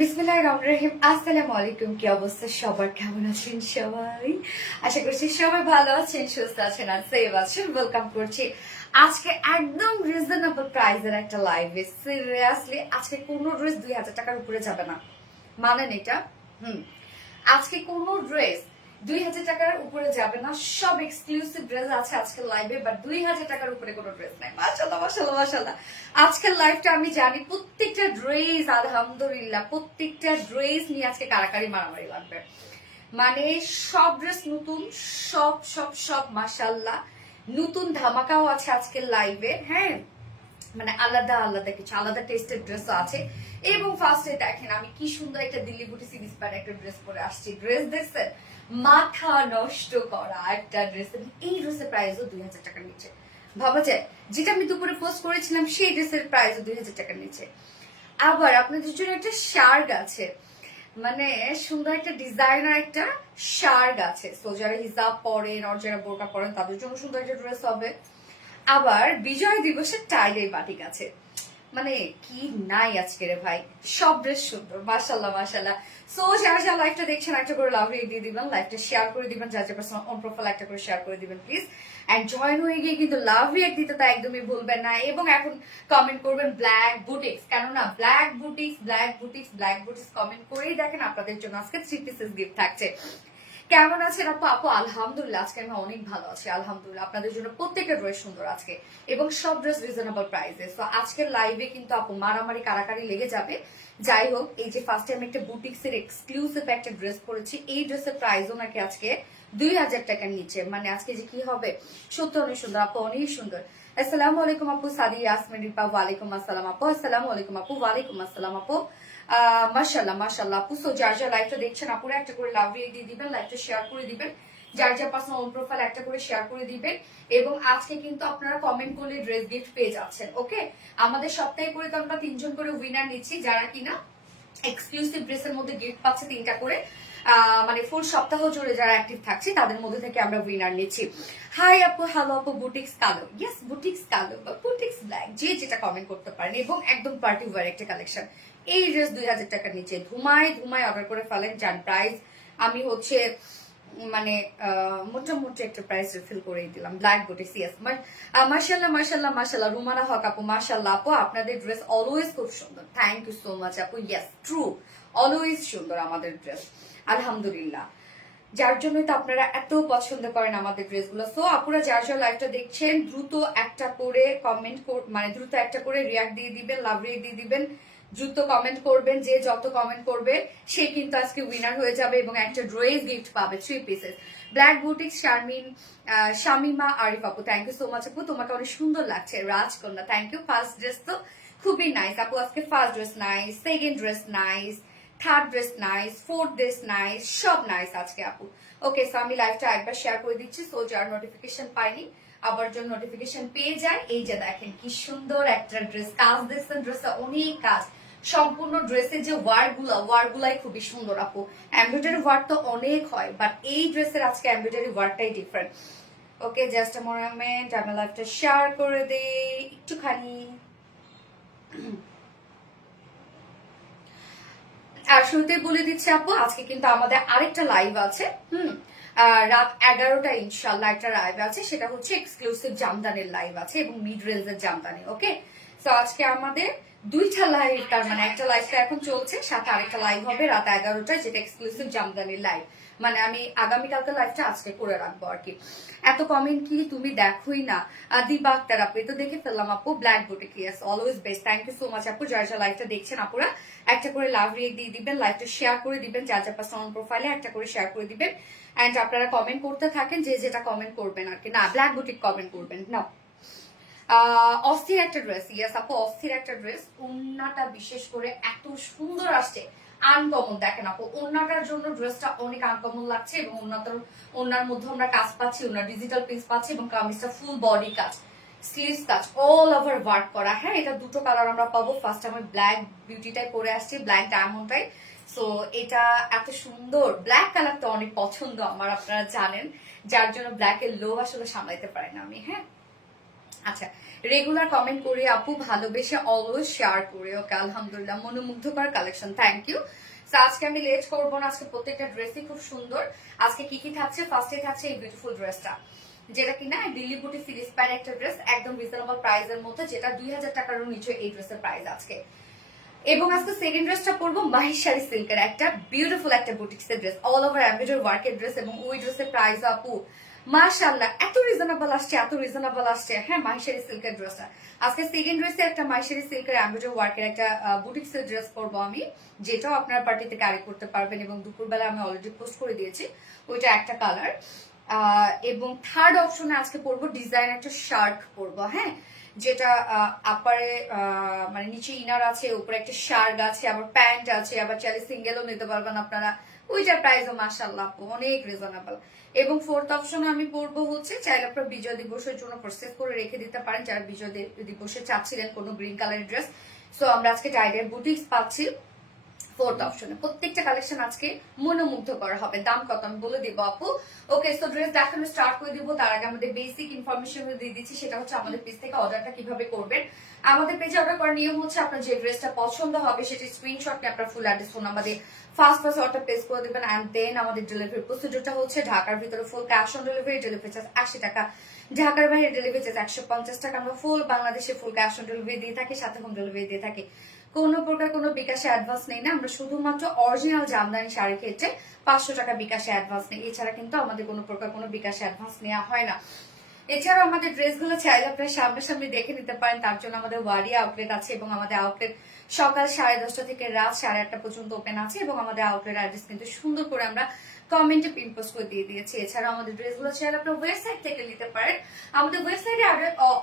বিসমিল্লাহির রহমানির রহিম। আসসালামু আলাইকুম। কি অবস্থা সবার, কেমন আছেন সবাই? আশা করছি সবাই ভালো আছেন, সুস্থ আছেন আর সেফ আছেন। ওয়েলকাম করছি আজকে একদম রিজনেবল প্রাইসের একটা লাইভে। সিরিয়াসলি আজকে কোনো ড্রেস 2000 টাকার উপরে যাবে না, মানেন এটা? আজকে কোনো ড্রেস 2000 টাকার উপরে যাবে না। সব এক্সক্লুসিভ ড্রেস আছে আজকের লাইভে, বাট 2000 টাকার উপরে কোনো ড্রেস নাই। মাশাআল্লাহ মাশাআল্লাহ মাশাআল্লাহ। আজকের লাইভটা আমি জানি প্রত্যেকটা ড্রেস, আলহামদুলিল্লাহ প্রত্যেকটা ড্রেস নিয়ে আজকে কারাকারি মারামারি লাগবে। মানে সব ড্রেস নতুন, সব সব সব মাশাআল্লাহ নতুন ধামাকাও আছে আজকের লাইভে। হ্যাঁ, মানে আলাদা আলাদা কিছু আলাদা টেস্টের ড্রেসও আছে। এবং ফার্স্টে দেখেন আমি কি সুন্দর একটা দিল্লি বুটি সিরিজ পার একটা ড্রেস পরে আসছি। ড্রেস দেখছেন, মাথা নষ্ট করা একটা ড্রেস। এই ড্রেসের প্রাইসও 2000 টাকার নিচে। ভাবা যায়, যেটা আমি দুপুরে পোস্ট করেছিলাম সেই ড্রেসের প্রাইসও 2000 টাকার নিচে। আবার আপনাদের জন্য একটা শার্ট আছে, মানে সুন্দর একটা ডিজাইনার একটা শার্ট আছে। সো যারা হিজাব পরেন আর যারা বোরকা পরেন তাদের জন্য সুন্দর একটা ড্রেস হবে। আবার বিজয় দিবসের টাইডাই বাটিক আছে। মানে কি নাই আজকে রে ভাই, সব ড্রেস সুন্দর মাশাআল্লাহ মাশাআল্লাহ। সো যারা যারা লাইভটা দেখছেন একটা করে লাভ রেট দিয়ে দিবেন, লাইভটা শেয়ার করে দিবেন, যার যার পার্সোনাল অন প্রোফাইল একটা করে শেয়ার করে দিবেন প্লিজ। এন্ড জয়েন হয়ে গিয়ে কিন্তু লাভ রিয়েক্ট দিতে তা একদমই ভুলবেন না। এবং এখন কমেন্ট করবেন ব্ল্যাক বুটিক্স, কেননা black boutiques black boutiques black boutiques comment করেই দেখেন আপনাদের জন্য আজকে 3 পিসেস গিফট থাকছে। কেমন আছেন আপু? আপু আলহামদুলিল্লাহ আজকে আমি অনেক ভালো আছি আলহামদুলিল্লাহ। আপনাদের জন্য প্রত্যেকের ড্রেস সুন্দর আজকে এবং সব ড্রেস রিজনেবল প্রাইসে। তো আজকের লাইভে কিন্তু আপু মারামারি কারাকারি লেগে যাবে। যাই হোক, এই যে ফার্স্টে আমি একটা বুটিক্স এর এক্সক্লুসিভ একটা ড্রেস পরেছি, এই ড্রেসের প্রাইসও নাকি আজকে 2000 টাকার নিচে। মানে আজকে যে কি হবে, সত্যি অনেক সুন্দর আপু, অনেক সুন্দর। আসসালামু আলাইকুম আপু সাদি ইয়াসমিন রিপা। ওয়ালাইকুম আসসালাম আপু। আসসালামু আলাইকুম আপু। ওয়ালাইকুম আসসালাম আপু। মাশাআল্লাহ মাশাআল্লাহ আপু। সো যার যার লাইভটা দেখছেন আপুরা একটা করে লাভ রিয়েক্ট দিয়ে দিবেন, লাইভটা শেয়ার করে দিবেন, যার যার পার্সোনাল ওন প্রোফাইল একটা করে শেয়ার করে দিবেন। এবং আজকে কিন্তু আপনারা কমেন্ট করলে ড্রেস গিফট পেয়ে যাচ্ছেন। ওকে, আমাদের সপ্তাহে করে তো আমরা 3 জন করে উইনার নিচ্ছি, যারা কিনা এক্সক্লুসিভ ড্রেসের মধ্যে গিফট পাচ্ছে 3টা করে। মানে ফুল সপ্তাহ জুড়ে যারা অ্যাক্টিভ থাকছে তাদের মধ্যে থেকে আমরা উইনার নিচ্ছি। হাই আপু, হ্যালো আপু। বুটিক্স কালো, ইয়েস বুটিক্স কালো বা বুটিক্স ব্ল্যাক, যে যেটা কমেন্ট করতে পারেন। এবং একদম পার্টি ওয়ার একটা কালেকশন। এই ড্রেস 2000 টাকার নিচে, ধুমায় ধুমায় অর্ডার করে ফেলেন। যান প্রাইস আমি হচ্ছে মানে মোটামুটি একটা প্রাইস রিফিল করে দিলাম। ব্ল্যাক বুটিক্স, ইয়েস মাশাআল্লাহ মাশাআল্লাহ মাশাআল্লাহ। রুমানা হক আপু, মাশাআল্লাহ আপু আপনাদের ড্রেস অলওয়েজ খুব সুন্দর। থ্যাংক ইউ সো মাচ আপু। ইয়েস ট্রু, অলওয়েজ সুন্দর আমাদের ড্রেস আলহামদুলিল্লাহ। যার জন্যই তো আপনারা এত পছন্দ করেন আমাদের ড্রেসগুলো। সো আপুরা যার যার লাইভটা দেখছেন দ্রুত একটা করে কমেন্ট, মানে দ্রুত একটা করে রিয়াক্ট দিয়ে দিবেন, লাভ রিয়াক্ট দিয়ে দিবেন। দ্রুত কমেন্ট করবেন, যে যত কমেন্ট করবে সে কিন্তু আজকে উইনার হয়ে যাবে এবং একটা ড্রেস গিফট পাবে 3 pieces. Black boutique Sharmin Shamima Arif আপু, থ্যাংক ইউ সো মাচ আপু, তোমাকে অনেক সুন্দর লাগছে রাজকন্যা। Thank you. ফার্স্ট ড্রেস তো খুবই নাইস আপু, আজকে first dress nice, second dress nice, third dress nice, fourth dress nice, সব নাইস আজকে আপু। ওকে, সো আমি লাইভটা একবার শেয়ার করে দিচ্ছি। সো যার নোটিফিকেশন পাইনি আবার যখন নোটিফিকেশন পেয়ে যায়, এই যে দেখেন কি সুন্দর একটা ড্রেস। কাজ দেখছেন, ড্রেসে অনেক কাজ, সম্পূর্ণ ড্রেসের যে ওয়ার্কগুলাই খুবই সুন্দর আপু। এমব্রয়ডারি ওয়ার্ক তো অনেক হয়, বাট এই ড্রেসের আজকে এমব্রয়ডারি ওয়ার্কটাই different. Okay, just a moment, আমি লাইভটা শেয়ার করে দেই একটুখানি। আর শুরুতে বলে দিচ্ছি আপু, আজকে কিন্তু আমাদের আরেকটা লাইভ আছে। রাত 11টায় ইনশাল্লাহ একটা লাইভ আছে, সেটা হচ্ছে এক্সক্লুসিভ জামদানির লাইভ আছে এবং মিড রেঞ্জের জামদানি। ওকে, তো আজকে আমাদের 2টা লাইভ, তার মানে একটা লাইভটা এখন চলছে, সাথে আরেকটা লাইভ হবে রাত 11টায়, যেটা এক্সক্লুসিভ জামদানির লাইভ। মানে আমি আগামীকালকে লাইভটা আজকে করে রাখবো আর কি। এত কমেন্ট কি তুমি দেখোই না? দিবা আক্তার আপু, তো দেখে ফেললাম আপু। Black boutique, yes always best. Thank you so much আপু। যারা যারা লাইভটা দেখছেন আপুরা একটা করে লাভ রিয়েক্ট দিয়ে দিবেন, লাইভটা শেয়ার করে দিবেন, যার যার পার্সোনাল প্রোফাইলে একটা করে শেয়ার করে দিবেন। এন্ড আপনারা কমেন্ট করতে থাকেন, যে যেটা কমেন্ট করবেন আর কি। না, ব্ল্যাক বুটিক কমেন্ট করবেন না। অস্থির একটা ড্রেস, ইয়েস আপু অস্থির একটা ড্রেস। ওন্নাটা বিশেষ করে এত সুন্দর আসছে, আনকমন। দেখেন আপু, ওন্নাটার জন্য ড্রেসটা অনেক আনকমন লাগছে এবং ওন্নার মধ্যে আমরা কাজ পাচ্ছি, ওনার ডিজিটাল প্রিন্ট পাচ্ছি এবং কামিজটা ফুল বডি কাজ, স্লিভস কাজ, অল ওভার ওয়ার্ক করা। হ্যাঁ, এটা দুটো কালার আমরা পাবো। ফার্স্ট আমি ব্ল্যাক বিউটিটাই পরে আসছি, ব্ল্যাক ডায়মন্ডটাই। সো এটা এত সুন্দর, ব্ল্যাক কালারটা অনেক পছন্দ আমার, আপনারা জানেন, যার জন্য ব্ল্যাকের লোভ আসলে সামলাইতে পারি না আমি। হ্যাঁ, আচ্ছা রেগুলার কমেন্ট করে আপু, ভালোবেসে অলওয়েজ শেয়ার করে। ওকে, আলহামদুলিল্লাহ, মনোমুগ্ধকর কালেকশন, থ্যাংক ইউ। আজকে আমি লেট করবো না, আজকে প্রত্যেকটা ড্রেসই খুব সুন্দর। আজকে কি কি থাকছে, ফার্স্টে থাকছে এই বিউটিফুল ড্রেসটা, যেটা কিনা দিল্লি বুটি সিরিজ প্যার একটা ড্রেস, একদম রিজনেবল প্রাইসের মধ্যে, যেটা 2000 টাকারও নিচে এই ড্রেসের প্রাইস আজকে। এবং আজকে সেকেন্ড ড্রেসটা পরবো মাহিশারি সিল্কের একটা বিউটিফুল একটা বুটিক্সের ড্রেস, অল ওভার এমব্রয়ডারি ওয়ার্কের ড্রেস, এবং ওই ড্রেসের প্রাইস আপু মাশাআল্লাহ এত রিজনেবল আসছে, এত রিজনেবল আসছে। হ্যাঁ, মাহিশারি সিল্কের ড্রেসটা আজকে সেকেন্ড ড্রেসে একটা মাহিশারি সিল্কের এমব্রয়ডারি ওয়ার্কের একটা বুটিক্সের ড্রেস পরবো আমি, যেটাও আপনার পার্টিতে ক্যারি করতে পারবেন। এবং দুপুরবেলা আমি অলরেডি পোস্ট করে দিয়েছি, ওইটা একটা কালার। এবং থার্ড অপশনে আজকে পরবো ডিজাইন একটা শার্ট পরবো, হ্যাঁ, যেটা আপারে মানে নিচে ইনার আছে, উপরে একটা শার্ট আছে, আবার প্যান্ট আছে, আবার চাইলে সিঙ্গেলও নিতে পারবেন আপনারা। ওইটার প্রাইসও মাশাআল্লাহ অনেক রিজনেবল। এবং ফোর্থ অপশনে আমি পরবো হচ্ছে, চাইলে আপনারা বিজয় দিবসের জন্য প্রসেস করে রেখে দিতে পারেন, যারা বিজয় দিবসে চাচ্ছিলেন কোনো গ্রিন কালারের ড্রেস। সো আমরা আজকে ডাইরেক্ট বুটিক্স পাচ্ছি ফোর্থ অপশনে। প্রত্যেকটা কালেকশন আজকে মনোমুগ্ধ করা হবে। দাম কত আমি বলে দিব আপু। ওকে, সো ড্রেস দেখানো স্টার্ট করে দিব। তার আগে আমাদের বেসিক ইনফরমেশন দিয়ে দিচ্ছি, সেটা হচ্ছে আমাদের পেজ থেকে অর্ডারটা কিভাবে করবেন। আমাদের পেজে অর্ডার করার নিয়ম হচ্ছে, আপনার যে ড্রেসটা পছন্দ হবে সেটি স্ক্রিনশট নিয়ে আপনার ফুল অ্যাড্রেস ফোন আমাদের ফার্স্ট অর্ডার প্লেস করে দেবেন। অ্যান্ড দেন আমাদের ডেলিভারি প্রসিডিউরটা হচ্ছে, ঢাকার ভিতরে full cash on delivery, delivery charge 80 টাকা, ঢাকার বাইরে ডেলিভারি চার্জ 150 টাকা। আমরা ফুল বাংলাদেশে ফুল ক্যাশ অন ডেলিভারি দিয়ে থাকি, সাথে হোম ডেলিভারি দিয়ে থাকি। কোনো প্রকার কোনো বিকাশে অ্যাডভান্স নেই না, আমরা শুধুমাত্র অরিজিনাল জামদানি শাড়ি ক্ষেত্রে 500 টাকা বিকাশে অ্যাডভান্স নেই, এছাড়া কিন্তু আমাদের কোনো প্রকার কোনো বিকাশে অ্যাডভান্স নেওয়া হয় না। এছাড়াও আমাদের ড্রেসগুলো চাইলে আপনারা সামনাসামনি দেখে নিতে পারেন, তার জন্য আমাদের ওয়ারি আউটলেট আছে, এবং আমাদের আউটলেট সকাল 10:30 থেকে রাত 8:30 পর্যন্ত ওপেন আছে, এবং আমাদের আউটলেট অ্যাড্রেস কিন্তু সুন্দর করে আমরা কমেন্টে পিন পোস্ট করে দিয়ে দিয়েছি। এছাড়া আমাদের ড্রেসগুলো চাইলে আপনার ওয়েবসাইট থেকে নিতে পারেন। আমাদের ওয়েবসাইটে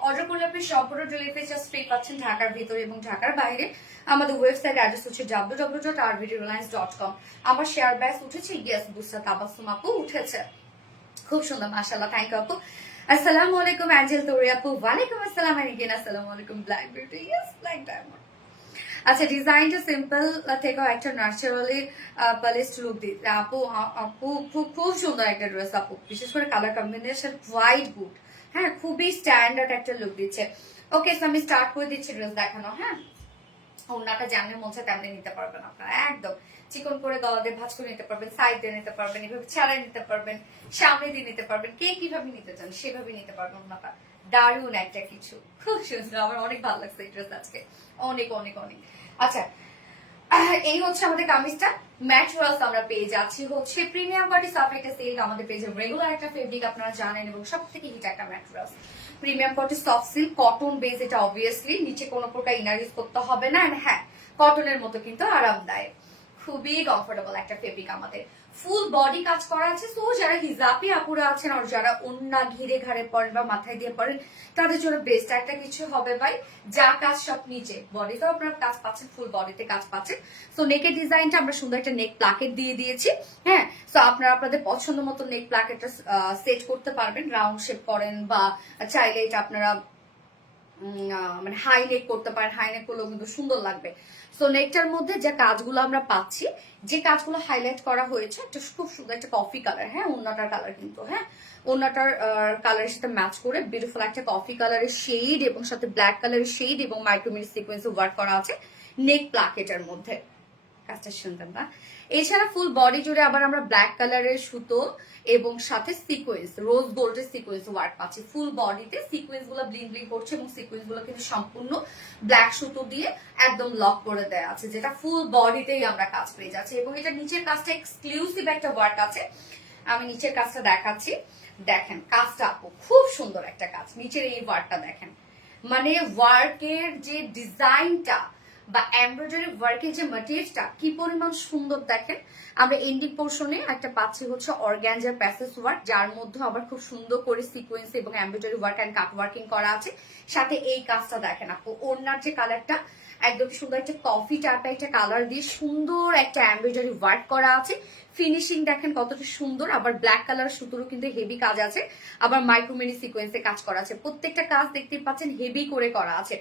অর্ডার করলে আপনি সম্পূর্ণ ডেলিভারি চার্জ ফ্রি পাচ্ছেন ঢাকার ভিতরে এবং ঢাকার বাইরে। আমাদের ওয়েবসাইট অ্যাড্রেস হচ্ছে www.rvdreliance.com। আমার শেয়ার ব্যাস উঠেছে, ইয়েস বুসরা তাবাসসুম আপু উঠেছে, খুব সুন্দর মাশাআল্লাহ, থ্যাংক ইউ আপু। আসসালামু আলাইকুম অ্যাঞ্জেল তোরি আপু, ওয়ালাইকুম আসসালাম এগেন, আসসালামু আলাইকুম black beauty, yes black diamond. আচ্ছা, ডিজাইনটা সিম্পল থেকেও একটা ন্যাচারালি পালিশড লুক দিচ্ছে আপু। আপু খুব খুব সুন্দর একটা ড্রেস আপু, বিশেষ করে কালার কম্বিনেশন হোয়াইট গুড, হ্যাঁ, খুবই স্ট্যান্ডার্ড একটা লুক দিচ্ছে। ওকে, আমি স্টার্ট করে দিচ্ছি ড্রেস দেখানো। হ্যাঁ, ওড়নাটা যেমনি মধ্যে তেমনি নিতে পারবেন আপনারা, একদম চিকন করে গলা দিয়ে ভাঁজ করে নিতে পারবেন, সাইড দিয়ে নিতে পারবেন, এভাবে ছাড়াই নিতে পারবেন, সামনে দিয়ে নিতে পারবেন, কে কিভাবে নিতে চান সেভাবে নিতে পারবেন। ওড়নাটা দারুণ একটা কিছু, খুব সুন্দর, আমার অনেক ভালো লাগছে এই ড্রেস আজকে, অনেক অনেক অনেক। আচ্ছা, এই হচ্ছে আমাদের কামিজটা। ম্যাটেরিয়ালস আমরা পেয়ে যাচ্ছি হচ্ছে প্রিমিয়াম কোয়ালিটি সফট একটা সিল্ক, আমাদের পেজে রেগুলার একটা ফেব্রিক আপনারা জানেন, এবং সব থেকে হিট একটা materials premium quality soft silk cotton base. এটা অবভিয়াসলি নিচে কোনো প্রকার ইনার ইউজ করতে হবে না, হ্যাঁ কটনের মতো কিন্তু আরামদায়ক, খুবই কমফোর্টেবল একটা ফেব্রিক। আমাদের ফুল বডি কাজ করা আছে, সো যারা হিজাবি আপুরা আছেন আর যারা ওন্না ঘিরে ঘাড়ে পরেন বা মাথায় দিয়ে পরেন, তাদের জন্য বেস্ট একটা কিছু হবে ভাই। যা কাজ সব নিচে, বডিতেও আপনারা কাজ পাচ্ছেন, ফুল বডিতে কাজ পাচ্ছেন। সো নেকের ডিজাইনটা আমরা সুন্দর একটা নেক প্লাকেট দিয়ে দিয়েছি, হ্যাঁ। সো আপনারা আপনাদের পছন্দ মতো নেক প্লাকেটটা সেট করতে পারবেন, রাউন্ড শেপ করেন বা চাইলে এটা আপনারা মানে হাই নেক করতে পারেন, হাই নেক করলেও কিন্তু সুন্দর লাগবে। সো নেকটার মধ্যে যে কাজগুলো আমরা পাচ্ছি, যে কাজগুলো হাইলাইট করা হয়েছে, একটা খুব সুন্দর একটা কফি কালার, হ্যাঁ ওন্নাটার কালার কিন্তু, হ্যাঁ ওন্নাটার কালারের সাথে ম্যাচ করে বিউটিফুল একটা কফি কালারের শেড এবং সাথে ব্ল্যাক কালারের শেড এবং মাইক্রোমিনি সিকোয়েন্সে ওয়ার্ক করা আছে নেক প্লাকেটের মধ্যে, কাজটা সুন্দর না। এছাড়া ফুল বডি জুড়ে আবার আমরা ব্ল্যাক কালারের সুতো এবং সাথে সিকোয়েন্স, রোজ গোল্ডের সিকোয়েন্স ওয়ার্ক পাচ্ছি। ফুল বডিতে সিকোয়েন্স গুলো ব্লিং ব্লিং করছে, এবং সিকোয়েন্স গুলো কিন্তু সম্পূর্ণ ব্ল্যাক সুতো দিয়ে একদম লক করে দেওয়া আছে, যেটা ফুল বডিতেই আমরা কাজ পেয়ে যাচ্ছি। এবং এটা নিচের কাজটা এক্সক্লুসিভ একটা ওয়ার্ক আছে, আমি নিচের কাজটা দেখাচ্ছি, দেখেন কাজটা খুব সুন্দর একটা কাজ। নিচের এই ওয়ার্কটা দেখেন, মানে ওয়ার্কের যে ডিজাইনটা বা এমব্রয়ডারি ওয়ার্কের যে ম্যাটেরিয়ালটা কি পরিমাণ সুন্দর দেখেন। আমরা এন্ডিং পোর্শনে একটা পাচ্ছি হচ্ছে অর্গানজার প্যাসেজ ওয়ার্ক, যার মধ্যে আবার খুব সুন্দর করে সিকোয়েন্স এবং embroidery work and cut working করা আছে। সাথে এই কাজটা দেখেন আপু, ওড়নার যে কালারটা একদম সুন্দর একটা কফি টাইপের একটা কালার দিয়ে সুন্দর একটা এমব্রয়ডারি ওয়ার্ক করা আছে। ফিনিশিং দেখেন কতটা সুন্দর, আবার ব্ল্যাক কালার সুতোরও কিন্তু হেভি কাজ আছে, আবার মাইক্রোমিনি সিকোয়েন্সে কাজ করা আছে। প্রত্যেকটা কাজ দেখতে পাচ্ছেন হেভি করে করা আছে।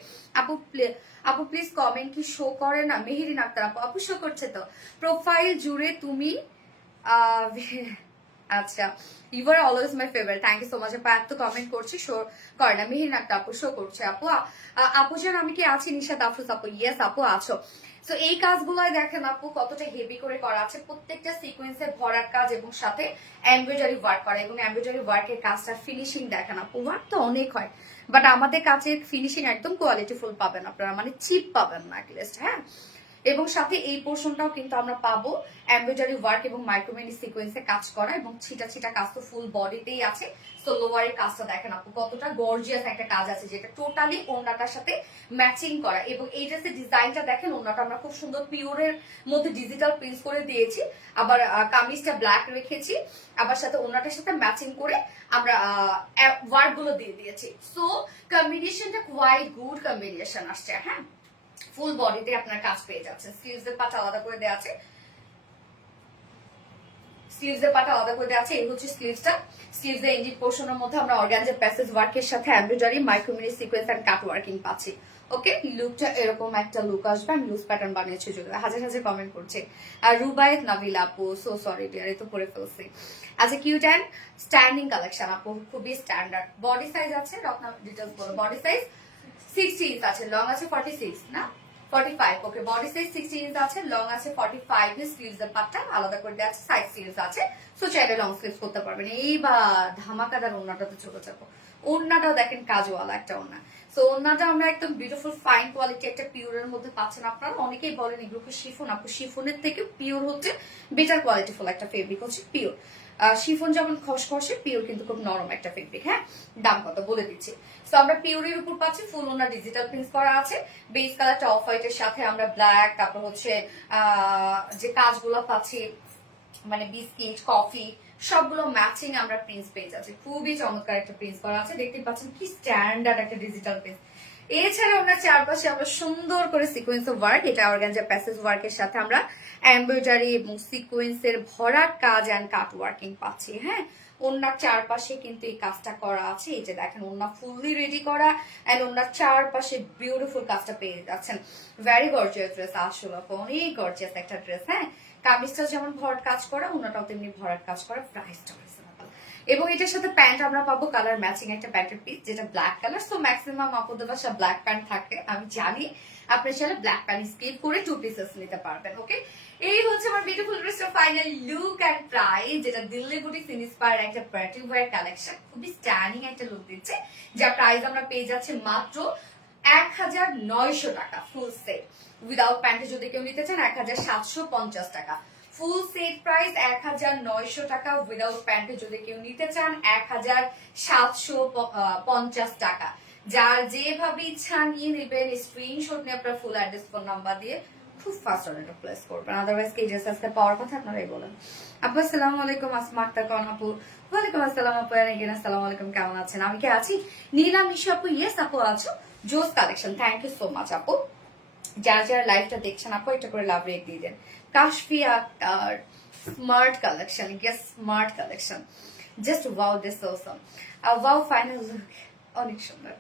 আপু প্লিজ কমেন্ট কি শো করে না? মেহেরিন আক্তার আপু, আপু শো করছে তো। প্রোফাইল জুড়ে তুমি আচ্ছা, you are always my favourite, thank you so much. আপু এত কমেন্ট করছি, শো করে না। মিহির একটা আপু শো করছে। আপু আপু যেন আমি কি আছি? নিশাদ আফরোজ আপু, ইয়েস আপু আছো। তো এই কাজগুলোই দেখেন আপু কতটা হেভি করে করা আছে, প্রত্যেকটা সিকোয়েন্সে ভরার কাজ এবং সাথে এমব্রয়ডারি ওয়ার্ক করা, এবং এমব্রয়ডারি ওয়ার্কের কাজটা ফিনিশিং দেখেন আপু, ওয়ার্ক তো অনেক হয়, বাট আমাদের কাছে ফিনিশিং একদম কোয়ালিটিফুল পাবেন আপনারা, মানে চিপ পাবেন না অ্যাটলিস্ট। হ্যাঁ, এবং সাথে এই পোর্শনটাও কিন্তু আমরা পাবো এমব্রয়ডারি ওয়ার্ক এবং মাইক্রোমেনি সিকোয়েন্সে কাজ করা, এবং ছিটা ছিটা কাজ তো ফুল বডিতেই আছে। সো লোয়ারের কাজটা দেখেন আপু কতটা গর্জিয়াস একটা কাজ আছে, যেটা টোটালি ওড়নাটার সাথে ম্যাচিং করা। এবং এই ড্রেসের ডিজাইনটা দেখেন, ওড়নাটা আমরা খুব সুন্দর পিওরের মধ্যে ডিজিটাল প্রিন্ট করে দিয়েছি, আবার কামিজটা ব্ল্যাক রেখেছি, আবার সাথে ওড়নাটার সাথে ম্যাচিং করে আমরা ওয়ার্ক গুলো দিয়ে দিয়েছি। সো কম্বিনেশনটা কোয়াইট গুড কম্বিনেশন আসছে। হ্যাঁ, ফুল বডিতে আপনার কাজ পেয়ে যাচ্ছেন। স্লিভস এর পাট আলাদা করে দেওয়া আছে, স্লিভস এর পাট আলাদা করে দেওয়া আছে। এই হচ্ছে স্লিভসটা। স্লিভস এর ইঞ্জিন পোর্শনের মধ্যে আমরা অর্গানজা প্যাসেজ ওয়ার্কের সাথে embroidery, micromini sequence and cut working পাচ্ছি। ওকে, লুকটা এরকম একটা লুক আসবে। আমি লুজ প্যাটার্ন বানিয়েছি, যদি হাজার হাজার কমেন্ট করছে। আর রুবায়েত নাবিল আপু, সো সরি ডিয়ার, তো পরে ফেলছি। আচ্ছা, কিউট অ্যান্ড স্ট্যান্ডিং কালেকশন আপু, খুবই স্ট্যান্ডার্ড। বডি সাইজ আছে, রত্না ডিটেলস বলো। বডি সাইজ 60 ইঞ্চ আছে, লং আছে 46 না 45। ওকে, বডি সাইজ 60 ইঞ্চ আছে, লং আছে 45। স্লিভস এর পাটটা আলাদা করে দেওয়া আছে, সাইড স্লিভস আছে, সো চাইলে লং স্লিভস করতে পারবেন। এইবার ধামাকাদার ওড়নাটাতে চলে যাবো। ওড়নাটাও দেখেন কাজওয়ালা একটা ওড়না। সো ওড়নাটা আমরা একদম বিউটিফুল ফাইন কোয়ালিটি একটা পিওরের মধ্যে পাচ্ছেন আপনারা। অনেকেই বলেন এগুলোকে শিফন, আপু শিফনের থেকে পিওর হচ্ছে বেটার কোয়ালিটিফুল একটা ফেব্রিক হচ্ছে পিওর। শিফন যেমন খসখসে, পিওর কিন্তু খুব নরম একটা ফেব্রিক। হ্যাঁ, দাম কত বলে দিচ্ছি। তো আমরা পিওরের উপর পাচ্ছি, ফুল ওনা ডিজিটাল প্রিন্ট করা আছে। বেস কালারটা অফ হোয়াইটের সাথে আমরা ব্ল্যাক, তারপর হচ্ছে যে কাজগুলো পাচ্ছি মানে বিস্কিট, কফি, সবগুলো ম্যাচিং আমরা প্রিন্টস পেয়ে যাচ্ছি। খুবই চমৎকার একটা প্রিন্টস করা আছে, দেখতে পাচ্ছেন কি স্ট্যান্ডার্ড একটা ডিজিটাল প্রিন্ট। এছাড়া আমরা চারপাশে আমরা সুন্দর করে সিকোয়েন্স অফ ওয়ার্ক, এটা অর্গানজা প্যাসেজ ওয়ার্কের সাথে আমরা এমব্রয়ডারি এবং সিকোয়েন্সের ভরাট কাজ এন্ড কাট ওয়ার্কিং পাচ্ছি। হ্যাঁ, ওনার চারপাশে কিন্তু এই কাজটা করা আছে। এই যে দেখেন, ওনা ফুললি রেডি করা এন্ড ওনার চারপাশে বিউটিফুল কাজটা পেয়ে যাচ্ছেন। ভেরি গর্জিয়াস ড্রেস, আসলে অনেক গর্জিয়াস একটা ড্রেস। হ্যাঁ, কামিজটা যেমন ভরাট কাজ করা, ওনাটাও তেমনি ভরাট কাজ করা, প্রাইসটা রিজনেবল। এবং এটার সাথে প্যান্ট আমরা পাবো কালার ম্যাচিং একটা প্যান্টের পিস, যেটা ব্ল্যাক কালার। সো ম্যাক্সিমাম আপুদের বাসা ব্ল্যাক প্যান্ট থাকে, আমি জানি। আপনি চাইলে ব্ল্যাক প্যান্ট স্কিপ করে 2 পিসেস নিতে পারবেন। ওকে, এই হচ্ছে আমার বিউটিফুল ড্রেসটা ফাইনাল লুক এন্ড প্রাইস, যেটা দিল্লি বুটিক ইন্সপায়ার একটা পার্টি ওয়্যার কালেকশন, খুবই স্ট্যান্ডিং একটা লুক দিচ্ছে। যার প্রাইস আমরা পেয়ে যাচ্ছি মাত্র 1900 টাকা ফুল সেট। উইদাউট প্যান্টে যদি কেউ নিতে চান 1750 টাকা। ফুল সেট প্রাইস 1900 টাকা। উইদাউট প্যান্টে যদি কেউ নিতে চান 1750 টাকা। যার যেভাবে ইচ্ছা নিয়ে নেবেন, স্ক্রিনশট নিয়ে আপনার ফুল অ্যাড্রেস, ফোন নাম্বার দিয়ে খুব ফাস্ট অর্ডারটা প্লেস করবেন। আদারওয়াইজ কি ড্রেস আজকে পাওয়ার কথা আপনারাই বলেন। আপু আসসালামু আলাইকুম। আসমাত তাকন আপু, ওয়ালাইকুম আসসালাম আপু। এগেন আসসালামু আলাইকুম, কেমন আছেন? আমি কি আছি? নীলা মিশু আপু, ইয়েস আপু আছো। জোস collection, thank you so much আপু। যারা যারা লাইভটা দেখছেন আপু, এটা করে লাভ রেট দিয়ে দেন। Kashfia Akter, smart collection, yes smart collection, just wow this awesome, wow final look, অনেক সুন্দর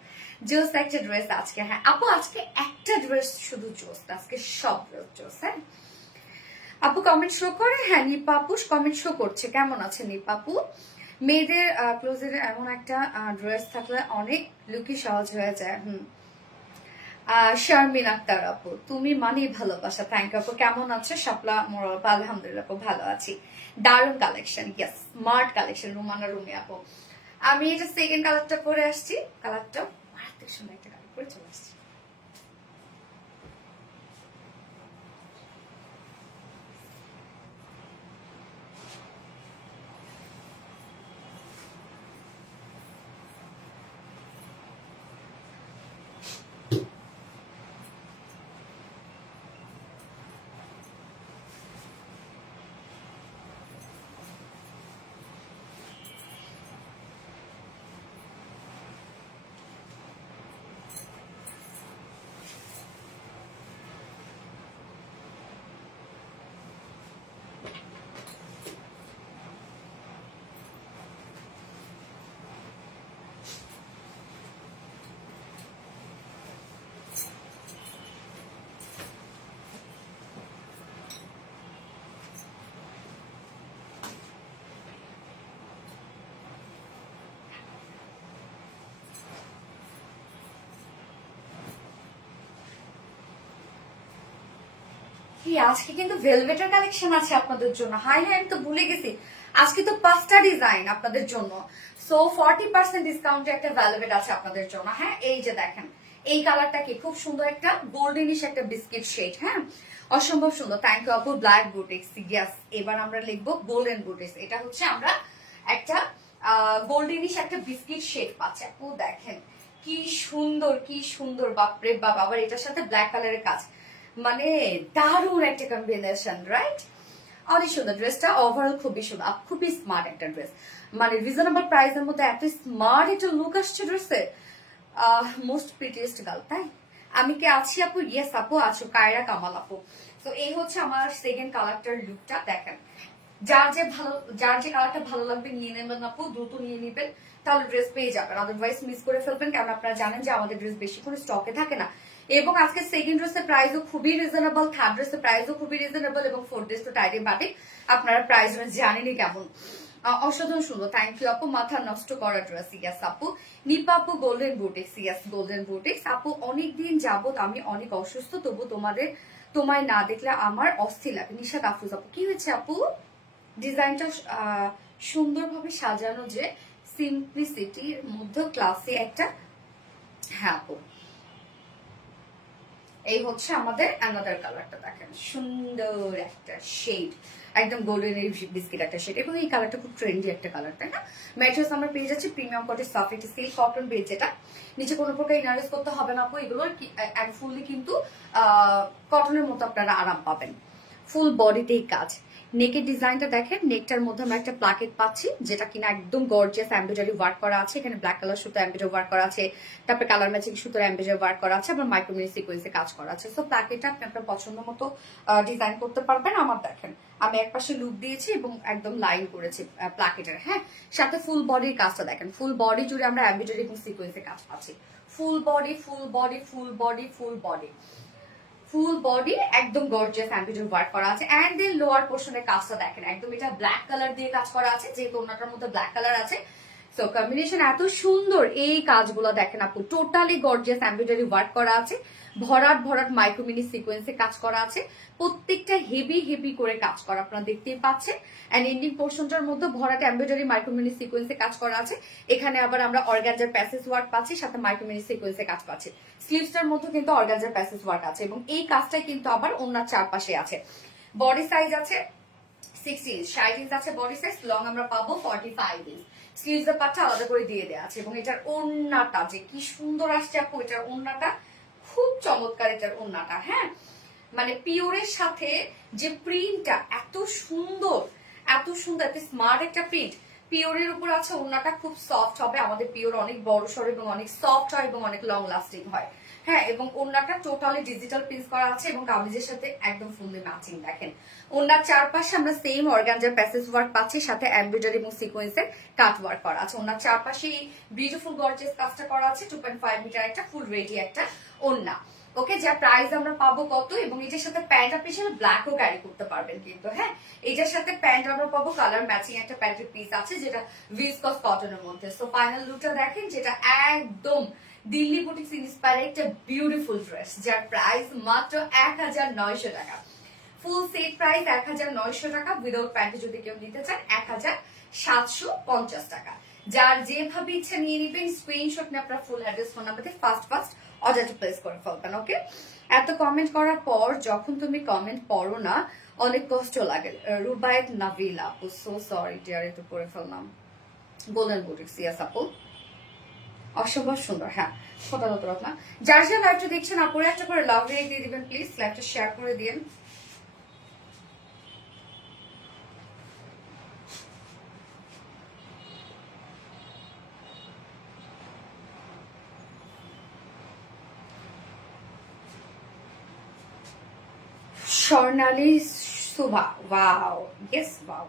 জোস একটা ড্রেস আজকে। হ্যাঁ আপু, আজকে একটা ড্রেস শুধু জোস, আজকে সব ড্রেস জোস। হ্যাঁ আপু কমেন্ট শো করে। হ্যাঁ, নিপা আপু কমেন্ট শো করছে। কেমন আছে নিপা আপু? মেয়েদের ক্লোজের এমন একটা ড্রেস থাকলে অনেক লুকই সহজ হয়ে যায়। শারমিন আক্তার আপু, তুমি মানেই ভালোবাসা, থ্যাংক ইউ আপু। কেমন আছে শাপলা মোড়ল? আলহামদুলিল্লাহ আপু, ভালো আছি। দারুন collection, yes smart collection. Rumana Rumi আপু, আমি এটা সেকেন্ড কালারটা পরে আসছি, কালারটা মারাত্মক সুন্দর একটা কালার পরে চলে আসছি। কি আজকে কিন্তু ভেলভেটের কালেকশন আছে আপনাদের জন্য। হাই হাই, আমি তো ভুলে গেছি, আজকে তো 5টা ডিজাইন আপনাদের জন্য। সো 40% ডিসকাউন্টে একটা ভেলভেট আছে আপনাদের জন্য। হ্যাঁ, এই যে দেখেন এই কালারটা কি খুব সুন্দর, একটা গোল্ডেনিশ একটা বিস্কিট শেড। হ্যাঁ, অসম্ভব সুন্দর। থ্যাংক ইউ আপু। Black boutiques, yes. এবার আমরা লিখবো গোল্ডেন বুটিক্স। এটা হচ্ছে আমরা একটা গোল্ডেনিশ একটা বিস্কিট শেড পাচ্ছি আপু। দেখেন কি সুন্দর, কি সুন্দর, বাপরে বাপ। আবার এটার সাথে ব্ল্যাক কালারের কাজ, মানে দারুণ একটা কম্বিনেশন, রাইট? অনেক সুন্দর ড্রেসটা, ওভারঅল খুবই সুন্দর, খুবই স্মার্ট একটা ড্রেস। মানে রিজনেবল প্রাইসের মধ্যে এত স্মার্ট একটা লুক আসছে ড্রেসে। মোস্ট প্রিটিয়েস্ট গার্ল, তাই আমি কি আছি আপু? ইয়েস আপু আছো, কায়রা কামাল আপু। তো এই হচ্ছে আমার সেকেন্ড কালারটার লুকটা। দেখেন যার যে কালারটা ভালো লাগবে নিয়ে নেবেন আপু, দ্রুত নিয়ে নেবেন, তাহলে ড্রেস পেয়ে যাবেন। আদারওয়াইজ মিস করে ফেলবেন, কারণ আপনারা জানেন যে আমাদের ড্রেস বেশিক্ষণ স্টকে থাকে না। এবং আজকে সেকেন্ড ড্রেসের প্রাইসও খুবই রিজনেবল, থার্ড ড্রেসের প্রাইসও খুবই রিজনেবল, এবং ফোর্থ ড্রেস তো টাইটে বাটিক, আপনারা প্রাইস জানেনই কেমন। অসাধারণ সুন্দর। থ্যাংক ইউ আপু। মাথা নষ্ট করা ড্রেস, ইয়াস আপু। নিপা আপু গোল্ডেন বুটিক্স, ইয়াস গোল্ডেন বুটিক্স আপু। অনেকদিন যাবত আমি অনেক অসুস্থ, তবু তোমায় না দেখলে আমার অস্থির লাগে। নিশাদ আফরোজ আপু, কি হয়েছে আপু? ডিজাইনটা সুন্দরভাবে সাজানো, যে সিম্পলিসিটির মধ্যে ক্লাসে একটা। হ্যাঁ আপু, এই হচ্ছে আমাদের অ্যানাদার কালারটা। দেখেন সুন্দর একটা শেড, একদম গোল্ডেন বিস্কিট একটা শেড। এবং এই কালারটা খুব ট্রেন্ডি একটা কালার, তাই না? ম্যাট্রেস আমরা পেয়ে যাচ্ছি প্রিমিয়াম কোয়ালিটির সফট একটা সিল্ক কটন বেজ, যেটা নিচে কোনো প্রকার ইনারেস করতে হবে না আপু। এগুলো ফুললি কিন্তু কটনের মতো আপনারা আরাম পাবেন। ফুল বডিতেই কাজ। নেকের ডিজাইনটা দেখেন, নেকটার মধ্যে আমরা একটা প্লাকেট পাচ্ছি, যেটা কিনা একদম গর্জিয়াস এমব্রয়ডারি ওয়ার্ক করা আছে। এখানে ব্ল্যাক কালার সুতো এমব্রয়ডারি ওয়ার্ক করা আছে, তারপরে কালার ম্যাচিং সুতোর এমব্রয়ডারি ওয়ার্ক করা আছে, আবার মাইক্রোমিনি সিকোয়েন্সে কাজ করা আছে। সো প্লাকেটটা আপনি আপনার পছন্দ মতো ডিজাইন করতে পারবেন। আমার দেখেন আমি একপাশে লুক দিয়েছি এবং একদম লাইন করেছি প্লাকেটের। হ্যাঁ, সাথে ফুল বডির কাজটা দেখেন, ফুল বডি জুড়ে আমরা এমব্রয়ডারি এবং সিকোয়েন্সে কাজ পাচ্ছি। Full body, full body, full body, full body, full body একদম গর্জিয়াস এমব্রয়ডারি ওয়ার্ক করা আছে। এন্ড দেন লোয়ার পোর্শনের কাজটা দেখেন, একদম এটা ব্ল্যাক কালার দিয়ে কাজ করা আছে, যেহেতু ওনাটার মধ্যে ব্ল্যাক কালার আছে। সো কম্বিনেশন এত সুন্দর। এই কাজগুলো দেখেন আপু, টোটালি গর্জিয়াস এমব্রয়ডারি ওয়ার্ক করা আছে, ভরাট ভরাট মাইক্রোমিনি সিকোয়েন্সে কাজ করা আছে, প্রত্যেকটা হেভি হেভি করে কাজ করা আপনারা দেখতেই পাচ্ছেন। এন্ড এন্ডিং পোর্শনটার মধ্যে ভরাট এমব্রয়ডারি মাইক্রোমিনি সিকোয়েন্সে কাজ করা আছে। এখানে আবার আমরা অর্গানজার প্যাসেজ ওয়ার্ক পাচ্ছি, সাথে মাইক্রোমিনি সিকোয়েন্সে কাজ পাচ্ছি। স্লিভসটার মধ্যে কিন্তু অর্গানজার প্যাসেজ ওয়ার্ক আছে, এবং এই কাজটাই কিন্তু আবার ওনার চারপাশে আছে। বডি সাইজ আছে 60 ইঞ্চ, 60 ইঞ্চ আছে বডি সাইজ। লং আমরা পাবো 45 ইঞ্চ। স্লিভস এর পাটটা আলাদা করে দিয়ে দেওয়া আছে, এবং এটার ওড়নাটা যে কি সুন্দর আসছে আপু। এটার ওড়নাটা খুব চমৎকার, এটার ওড়নাটা। হ্যাঁ, মানে পিওরের সাথে যে প্রিন্টটা এত সুন্দর, এত সুন্দর, এত স্মার্ট একটা প্রিন্ট পিওরের উপর আছে। ওড়নাটা খুব সফট হবে, আমাদের পিওর অনেক বড় সড় এবং অনেক সফট হয় এবং অনেক লং লাস্টিং হয়। হ্যাঁ, এবং ওড়নাটা টোটালি ডিজিটাল প্রিন্ট করা আছে, এবং কামিজের সাথে একদম ফুললি ম্যাচিং। দেখেন ওড়নার চারপাশে আমরা সেম অর্গানজার প্যাসেজ ওয়ার্ক পাচ্ছি, সাথে এমব্রয়ডারি এবং সিকোয়েন্সের কাট ওয়ার্ক করা আছে। ওড়নার চারপাশে বিউটিফুল গর্জিয়াস কাজটা করা আছে। 2.5 মিটার একটা ফুল রেডি একটা ওড়না। ওকে, যার প্রাইস আমরা পাবো কত, এবং এটার সাথে প্যান্ট আপনি সেটা ব্ল্যাকও ক্যারি করতে পারবেন কিন্তু। হ্যাঁ, এটার সাথে প্যান্ট আমরা পাবো কালার ম্যাচিং একটা প্যান্টের পিস আছে, যেটা ভিসকস কটনের মধ্যে। সো ফাইনাল লুকটা দেখেন, যেটা একদম দিল্লি বুটিক্স ইন্সপায়ার একটা বিউটিফুল ড্রেস, যার প্রাইস মাত্র 1900 টাকা। ফুল সেট প্রাইস 1900 টাকা। উইদাউট প্যান্টে যদি কেউ নিতে চান 1750 টাকা। যার যেভাবে ইচ্ছা নিয়ে নিবেন, স্ক্রিনশট নিয়ে আপনার ফুল অ্যাড্রেস ফোন নাম্বার দিয়ে ফার্স্ট অর্ডারটা প্লেস করে ফেলবেন। ওকে, এত কমেন্ট করার পর যখন তুমি কমেন্ট পড়ো না, অনেক কষ্ট লাগে। রুবায়েত নাবিলা আপু, সো সরি ডিয়ার, একটু পড়ে ফেললাম। গোল্ডেন বুটিক্স, ইয়াস আপু, অসম্ভব সুন্দর। হ্যাঁ, শত রত্না। যার যে লাইভটা দেখছেন আপুরে একটা করে লাভ রেক দিয়ে দিবেন প্লিজ, লাইভটা শেয়ার করে দিন। স্বর্ণালী সুভা, ওয়াও, ইয়েস ওয়াও।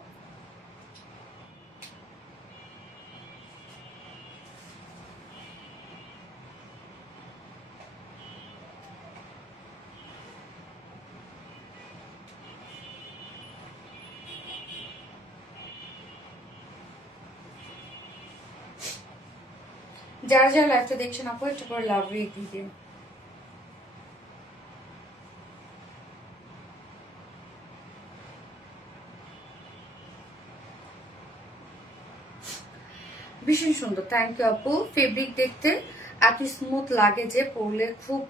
যারা যারা লাইভটা দেখছেন আপু একটা করে লাভ রেক দিয়ে দিন। ভীষণ সুন্দর, থ্যাংক ইউ আপু। ফেব্রিক দেখতে এত স্মুথ লাগে যে পরলে খুব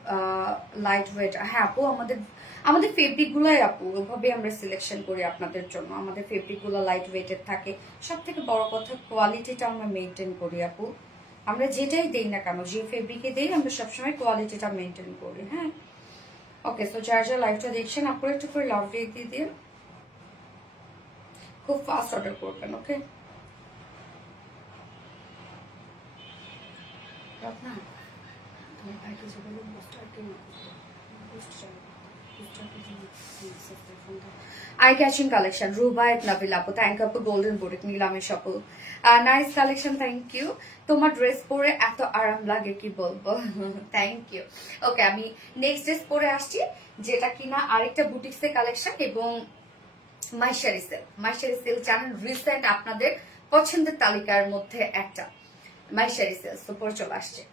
লাইট ওয়েট। হ্যাঁ আপু, আমাদের আমাদের ফেব্রিক গুলাই আপু ওভাবে আমরা সিলেকশন করি আপনাদের জন্য। আমাদের ফেব্রিক গুলো লাইট ওয়েটেড থাকে। সব থেকে বড় কথা কোয়ালিটিটা আমরা মেনটেন করি আপু। আমরা যেটাই দেই না কেন, যে ফেব্রিকে দেই আমরা সবসময় কোয়ালিটিটা মেনটেন করি। হ্যাঁ ওকে, সো যার যা লাইভটা দেখছেন আপনারা একটু করে লাভ দিয়ে দিয়ে খুব ফাস্ট অর্ডার করবেন। ওকে রত্না, তোমার ভাইকে যে বলুন পোস্টারকে eye catching collection Rubayet Nabil আপু, থ্যাংক ইউ আপু। গোল্ডেন বুটিক নিলামেশ আপু, নাইস কালেকশন, থ্যাংক ইউ। তোমার ড্রেস পরে এত আরাম লাগে কি বলবো, থ্যাংক ইউ। ওকে, আমি নেক্সট ড্রেস পরে আসছি, যেটা কিনা আরেকটা বুটিক্সের কালেকশন এবং মাইশারি সেল। মাইশারি সেল জানেন রিসেন্ট আপনাদের পছন্দের তালিকার মধ্যে একটা মাইশারি সেল তো পরে চলে আসছে।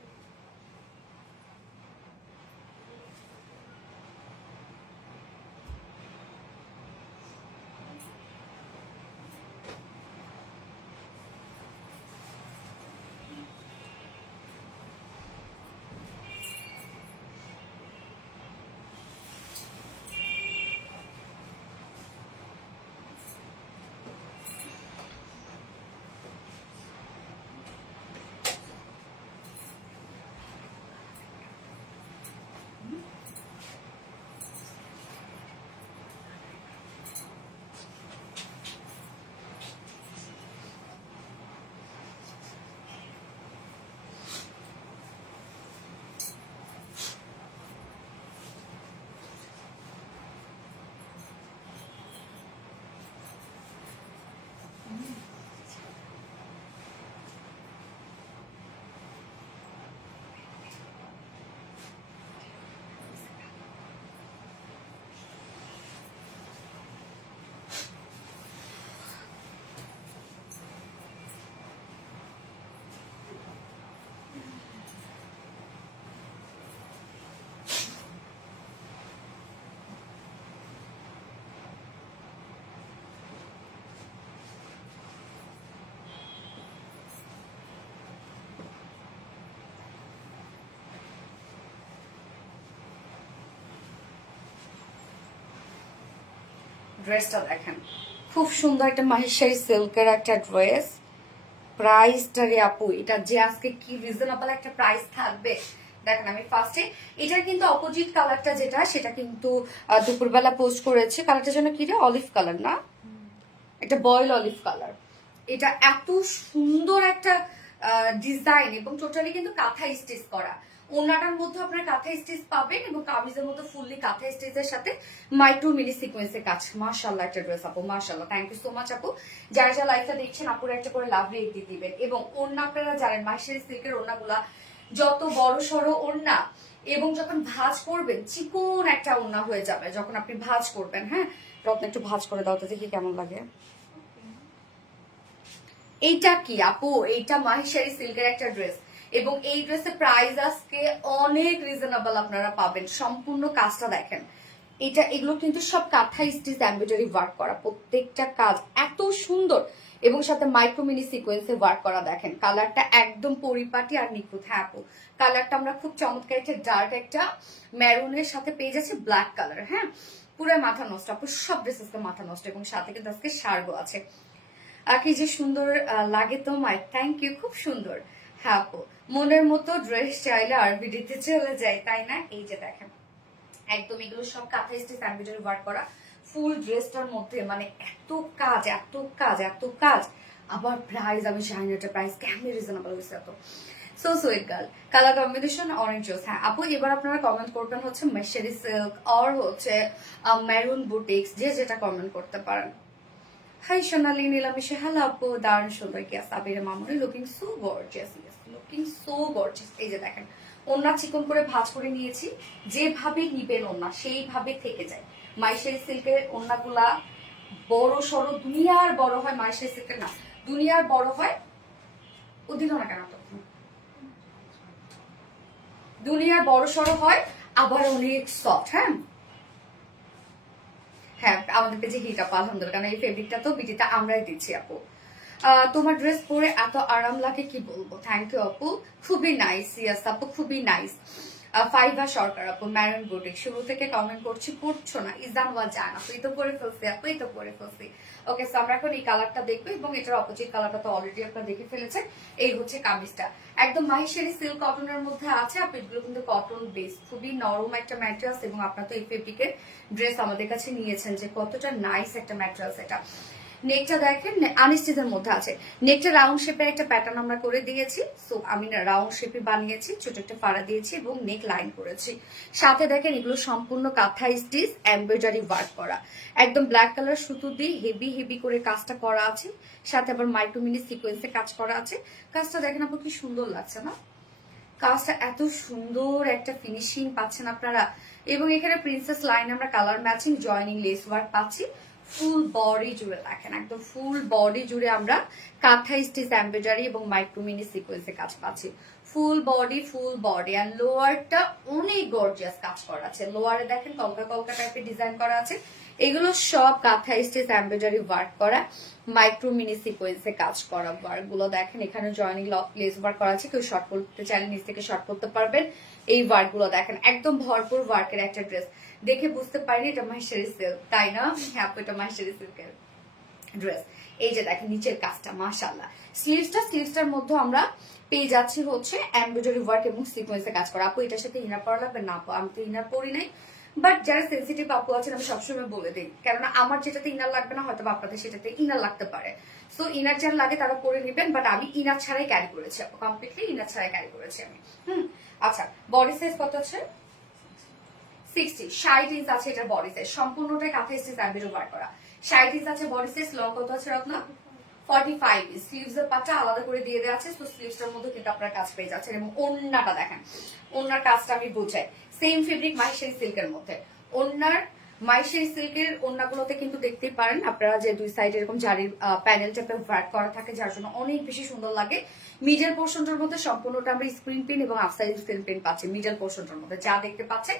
ড্রেসটা দেখেন, খুব সুন্দর একটা মাহেশ্বরী সিল্কের একটা ড্রেস। প্রাইসটা রে আপু, এটা যে আজকে কি রিজনেবল একটা প্রাইস থাকবে দেখেন। আমি ফার্স্টে এটার কিন্তু অপোজিট কালারটা যেটা, সেটা কিন্তু দুপুরবেলা পোস্ট করেছে। কালারটা যেন কি রে, অলিভ কালার না, একটা বয়েল অলিভ কালার। এটা এত সুন্দর একটা ডিজাইন এবং টোটালি কিন্তু কাঁথা স্টিচ করা। ওনাটার মধ্যে আপনার কাঁথা স্টিচ পাবেন এবং কামিজের মধ্যে ফুললি কাঁথা স্টিচের সাথে মাইক্রো মিনি সিকোয়েন্সের কাজ। মাশাআল্লাহ একটা ড্রেস আপু, মাশাআল্লাহ, থ্যাংক ইউ সো মাচ আপু। যারা যারা লাইভটা দেখছেন আপুরা একটা করে লাভ রেট দিয়ে দিবেন। এবং ওড়না আপনারা জানেন মাহেশ্বরী সিল্কের ওড়নাগুলা যত বড় সড়ো ওড়না এবং যখন ভাঁজ করবেন চিকন একটা ওড়না হয়ে যাবে যখন আপনি ভাঁজ করবেন। হ্যাঁ রত্ন, একটু ভাঁজ করে দাও তো দেখি কেমন লাগে। এইটা কি আপু, এইটা মাহেশ্বরী সিল্কের একটা ড্রেস এবং এই ড্রেসের প্রাইস আজকে অনেক রিজনেবল আপনারা পাবেন। সম্পূর্ণ কাজটা দেখেন, এটা এগুলো কিন্তু সব কাঁথা স্টিচ এমব্রয়ডারি ওয়ার্ক করা, প্রত্যেকটা কাজ এত সুন্দর এবং সাথে মাইক্রো মিনি সিকোয়েন্সে ওয়ার্ক করা। দেখেন কালারটা একদম পরিপাটি আর নিখুঁত। হ্যাঁ আপু, কালারটা আমরা খুব চমৎকার একটা ডার্ক একটা মেরুনের সাথে পেয়ে যাচ্ছি ব্ল্যাক কালার। হ্যাঁ পুরো মাথা নষ্ট আপু, সব ড্রেসেসকে মাথা নষ্ট এবং সাথে কিন্তু আজকে শার্গো আছে। কি যে সুন্দর লাগে তোমায়, থ্যাংক ইউ, খুব সুন্দর। হ্যাঁ আপু, মনের মতো ড্রেস চাইলে আর ভিডিওতে চলে যায়, তাই না? এই যে দেখেন একদম এগুলো সব কাঁথা স্টিচ এমব্রয়ডারি ওয়ার্ক করা ফুল ড্রেসটার মধ্যে, মানে এত কাজ এত কাজ এত কাজ। আবার প্রাইস আমি জানি না এটা প্রাইস কেমন রিজনেবল হয়েছে এত। So sweet girl, colour combination orange rose. হ্যাঁ আপু, এবার আপনারা কমেন্ট করবেন হচ্ছে মেশেরি সিল্ক আর হচ্ছে মেরুন বুটিক্স, যে যেটা কমেন্ট করতে পারেন। হাই সোনালি নীলামিশে, হ্যালো আপু, দারুণ সুন্দর কি সাবিরা মামুনি, looking so gorgeous, looking so gorgeous. এই যে দেখেন ওন্না চিকন করে ভাঁজ করে নিয়েছি, যেভাবে নিবেন ওন্না সেইভাবে থেকে যায়। মাইশারি সিল্কের ওন্নাগুলা বড় সড়ো, দুনিয়ার বড় হয়। মাইশারি সিল্কের না, দুনিয়ার বড় হয়। ও দিল না কেন তো, দুনিয়ার বড় সড়ো হয় আবার অনেক সফট। হ্যাঁ হ্যাঁ, আমাদের পেজে হিট আপু, আলহামদুলিল্লাহ, কারণ এই ফেব্রিকটা তো বিটিটা আমরাই দিচ্ছি আপু। তোমার ড্রেস পরে এত আরাম লাগে কি বলবো। থ্যাংক ইউ আপু, খুবই নাইস। ইয়াস আপু, খুবই নাইস। ফাইভা সরকার আপু, ম্যারন বুটিক, শুরু থেকে কমেন্ট করছি, পড়ছো না। ইজান ওয়া জান আপু, এই তো পরে ফেলছি আপু, এই তো পরে ফেলছি। ওকে, সো আমরা এখন এই কালারটা দেখবো এবং এটার অপোজিট কালারটা তো অলরেডি আপনারা দেখে ফেলেছেন। এই হচ্ছে কামিজটা, একদম মাহিশারি সিল্ক কটনের মধ্যে আছে। আপু এগুলো কিন্তু কটন বেস, খুবই নরম একটা ম্যাটেরিয়ালস এবং আপনারা তো এই ফেব্রিকের ড্রেস আমাদের কাছে নিয়েছেন যে কতটা নাইস একটা ম্যাটেরিয়ালস এটা। নেকটা দেখেন আনস্টিচের মধ্যে আছে। নেকটা রাউন্ড শেপের একটা প্যাটার্ন আমরা করে দিয়েছি। সো আমি না রাউন্ড শেপে বানিয়েছি, ছোট একটা ফাড়া দিয়েছি এবং নেক লাইন করেছি। সাথে দেখেন এগুলো সম্পূর্ণ কাঁথা স্টিচ এমব্রয়ডারি ওয়ার্ক করা, একদম ব্ল্যাক কালার সুতো দিয়ে হেভি হেভি করে কাজটা করা আছে। সাথে আবার মাইক্রো মিনি সিকোয়েন্সে কাজ করা আছে। কাজটা দেখেন আপু কি সুন্দর লাগছে না? কাজটা এত সুন্দর একটা ফিনিশিং পাচ্ছেন আপনারা। এবং এখানে প্রিন্সেস লাইন আমরা colour matching joining lace work পাচ্ছি। ফুল বডি জুড়ে দেখেন, একদম ফুল বডি জুড়ে আমরা কাঁথা স্টিচ এমব্রয়ডারি এবং মাইক্রো মিনি সিকোয়েন্সে কাজ পাচ্ছি। ফুল বডি আর লোয়ারটা অনেক গর্জিয়াস কাজ করা আছে। লোয়ারে দেখেন কলকা কলকা টাইপের ডিজাইন করা আছে। এগুলো সব কাঁথা স্টিচ এমব্রয়ডারি ওয়ার্ক করা, মাইক্রো মিনি সিকোয়েন্সে কাজ করা ওয়ার্ক গুলো দেখেন। এখানে জয়নিং লেস ওয়ার্ক করা আছে, কেউ শর্ট করতে চাইলে নিচ থেকে শর্ট করতে পারবেন। এই ওয়ার্ক গুলো দেখেন, একদম ভরপুর ওয়ার্কের একটা ড্রেস। দেখে বুঝতে পারিনি এটা মাহেশ্বরী সিল্ক, তাই না? হ্যাঁ, এটা মাহেশ্বরী সিল্কের ড্রেস। এই যে দেখেন নিচের কাজটা মাশাআল্লাহ। স্লিভসটার মধ্যে আমরা পেয়ে যাচ্ছি হচ্ছে এমব্রয়ডারি ওয়ার্ক এবং সিকোয়েন্সে কাজ করা। আপু এটার সাথে ইনার পরা লাগবে না? আপু আমি তো ইনার পরি নাই, বাট যারা সেন্সিটিভ আপু আছেন আমি সবসময় বলে দিই, কেননা আমার যেটাতে ইনার লাগবে না হয়তো আপনাদের সেটাতে ইনার লাগতে পারে। সো ইনার যারা লাগে তারা পরে নেবেন, বাট আমি ইনার ছাড়াই ক্যারি করেছি, কমপ্লিটলি ইনার ছাড়াই ক্যারি করেছি আমি। আচ্ছা, বডি সাইজ কত আছে? 60 ইঞ্চ আছে এটার বডি সাইজ, সম্পূর্ণটাই কাঁথা স্টিচ এমব্রয়ডারি ওয়ার্ক করা। 60 ইঞ্চ আছে বডি সাইজ। লং কত আছে রত্না? 45 ইঞ্চ। স্লিভস এর পাটটা আলাদা করে দিয়ে দেওয়া আছে, তো স্লিভসটার মধ্যে কিন্তু আপনারা কাজ পেয়ে যাচ্ছেন। এবং ওন্নাটা দেখেন, ওন্নার কাজটা আমি বুঝাই, সেম ফেব্রিক মাহেশ্বরী সিল্কের মধ্যে। ওন্নার মাহেশ্বরী সিল্কের ওন্নাগুলোতে কিন্তু দেখতেই পারেন আপনারা যে দুই সাইড এরকম জারির প্যানেল টাইপের ওয়ার্ক করা থাকে, যার জন্য অনেক বেশি সুন্দর লাগে। মিডল পোর্শনটার মধ্যে সম্পূর্ণটা আমরা স্ক্রিন প্রিন্ট এবং আফসাইড স্ক্রিন প্রিন্ট পাচ্ছি। মিডল পোর্শনটার মধ্যে যা দেখতে পাচ্ছেন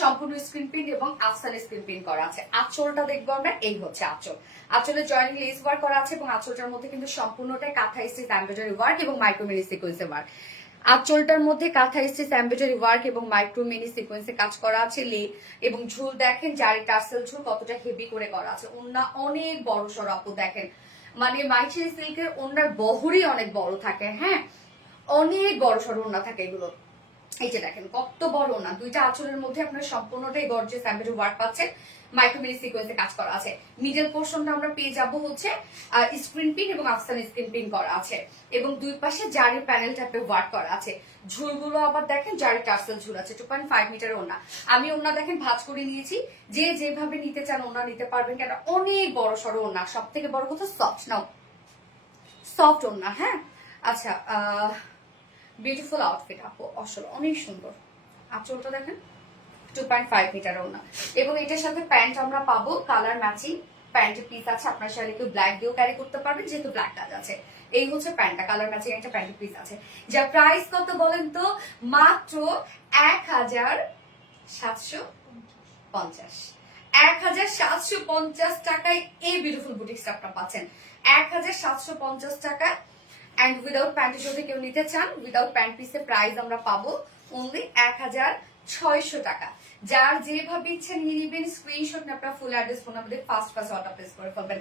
সম্পূর্ণ স্ক্রিন প্রিন্ট এবং আফসাইড স্ক্রিন প্রিন্ট করা আছে। আঁচলটা দেখবো আমরা, এই হচ্ছে আঁচল। আঁচলে জয়নিং লেস ওয়ার্ক করা আছে এবং আঁচলটার মধ্যে কিন্তু সম্পূর্ণটাই কাঁথা স্টিচ এমব্রয়ডারি ওয়ার্ক এবং মাইক্রো মিনি সিকোয়েন্সে ওয়ার্ক। আঁচলটার মধ্যে কাঁথা স্টিচ এমব্রয়ডারি ওয়ার্ক এবং মাইক্রো মিনি সিকোয়েন্সে কাজ করা আছে। এবং ঝুল দেখেন, জারি টার্সেল ঝুল কতটা হেভি করে করা আছে। ওন্না অনেক বড় সড় আপু দেখেন, মানে মাহেশ্বরী সিল্কের ওন্নার বহরই অনেক বড় থাকে। হ্যাঁ, অনেক বড় সড় ওন্না থাকে এগুলো। এই যে দেখেন কত বড় না, দুইটা আঁচলের মধ্যে আপনার সম্পূর্ণটাই গর্জিয়াস এমব্রয়ডারি ওয়ার্ক পাচ্ছেন, মাইক্রো মিনি সিকোয়েন্সে কাজ করা আছে। মিডল পোর্শনটা আমরা পেয়ে যাব হচ্ছে স্ক্রিন প্রিন্ট এবং আফসান স্ক্রিন প্রিন্ট করা আছে এবং দুই পাশে জারি প্যানেল টাইপের ওয়ার্ক করা আছে। ঝুলগুলো আবার দেখেন জারি টার্সেল ঝুল আছে। 2.5 মিটার ওনা। আমি ওনা দেখেন ভাঁজ করে নিয়েছি, যে যেভাবে নিতে চান ওনা নিতে পারবেন, কেন অনেক বড় সড়ো ওনা। সব থেকে বড় কথা সফট, নাও সফট ওনা। হ্যাঁ, আচ্ছা, বিউটিফুল আউটফিট আপু, আসলে অনেক সুন্দর। আঁচলটা দেখেন 2.5 মিটার ওনা এবং এটার সাথে প্যান্ট আমরা পাবো কালার ম্যাচিং প্যান্টের পিস আছে। আপনার চাইলে কেউ ব্ল্যাক দিয়েও ক্যারি করতে পারবেন, যেহেতু ব্ল্যাক কাজ আছে। এই হচ্ছে প্যান্টটা, কালার ম্যাচিং একটা প্যান্টের পিস আছে। যা প্রাইস কত বলেন তো? মাত্র 1750। 1750 টাকায় এই বিউটিফুল বুটিক স্টাফটা পাচ্ছেন। 1750 টাকা। এন্ড উইদাউট প্যান্টের যদি কেউ নিতে চান, উইদাউট প্যান্ট পিসের প্রাইস আমরা পাবো অনলি 1600 টাকা। যার যেভাবে ইচ্ছা নিয়ে নিবেন, স্ক্রিনশট নিয়ে আপনার ফুল অ্যাড্রেস ফোন নাম্বার দিয়ে ফার্স্ট অর্ডার প্লেস করে ফেলবেন।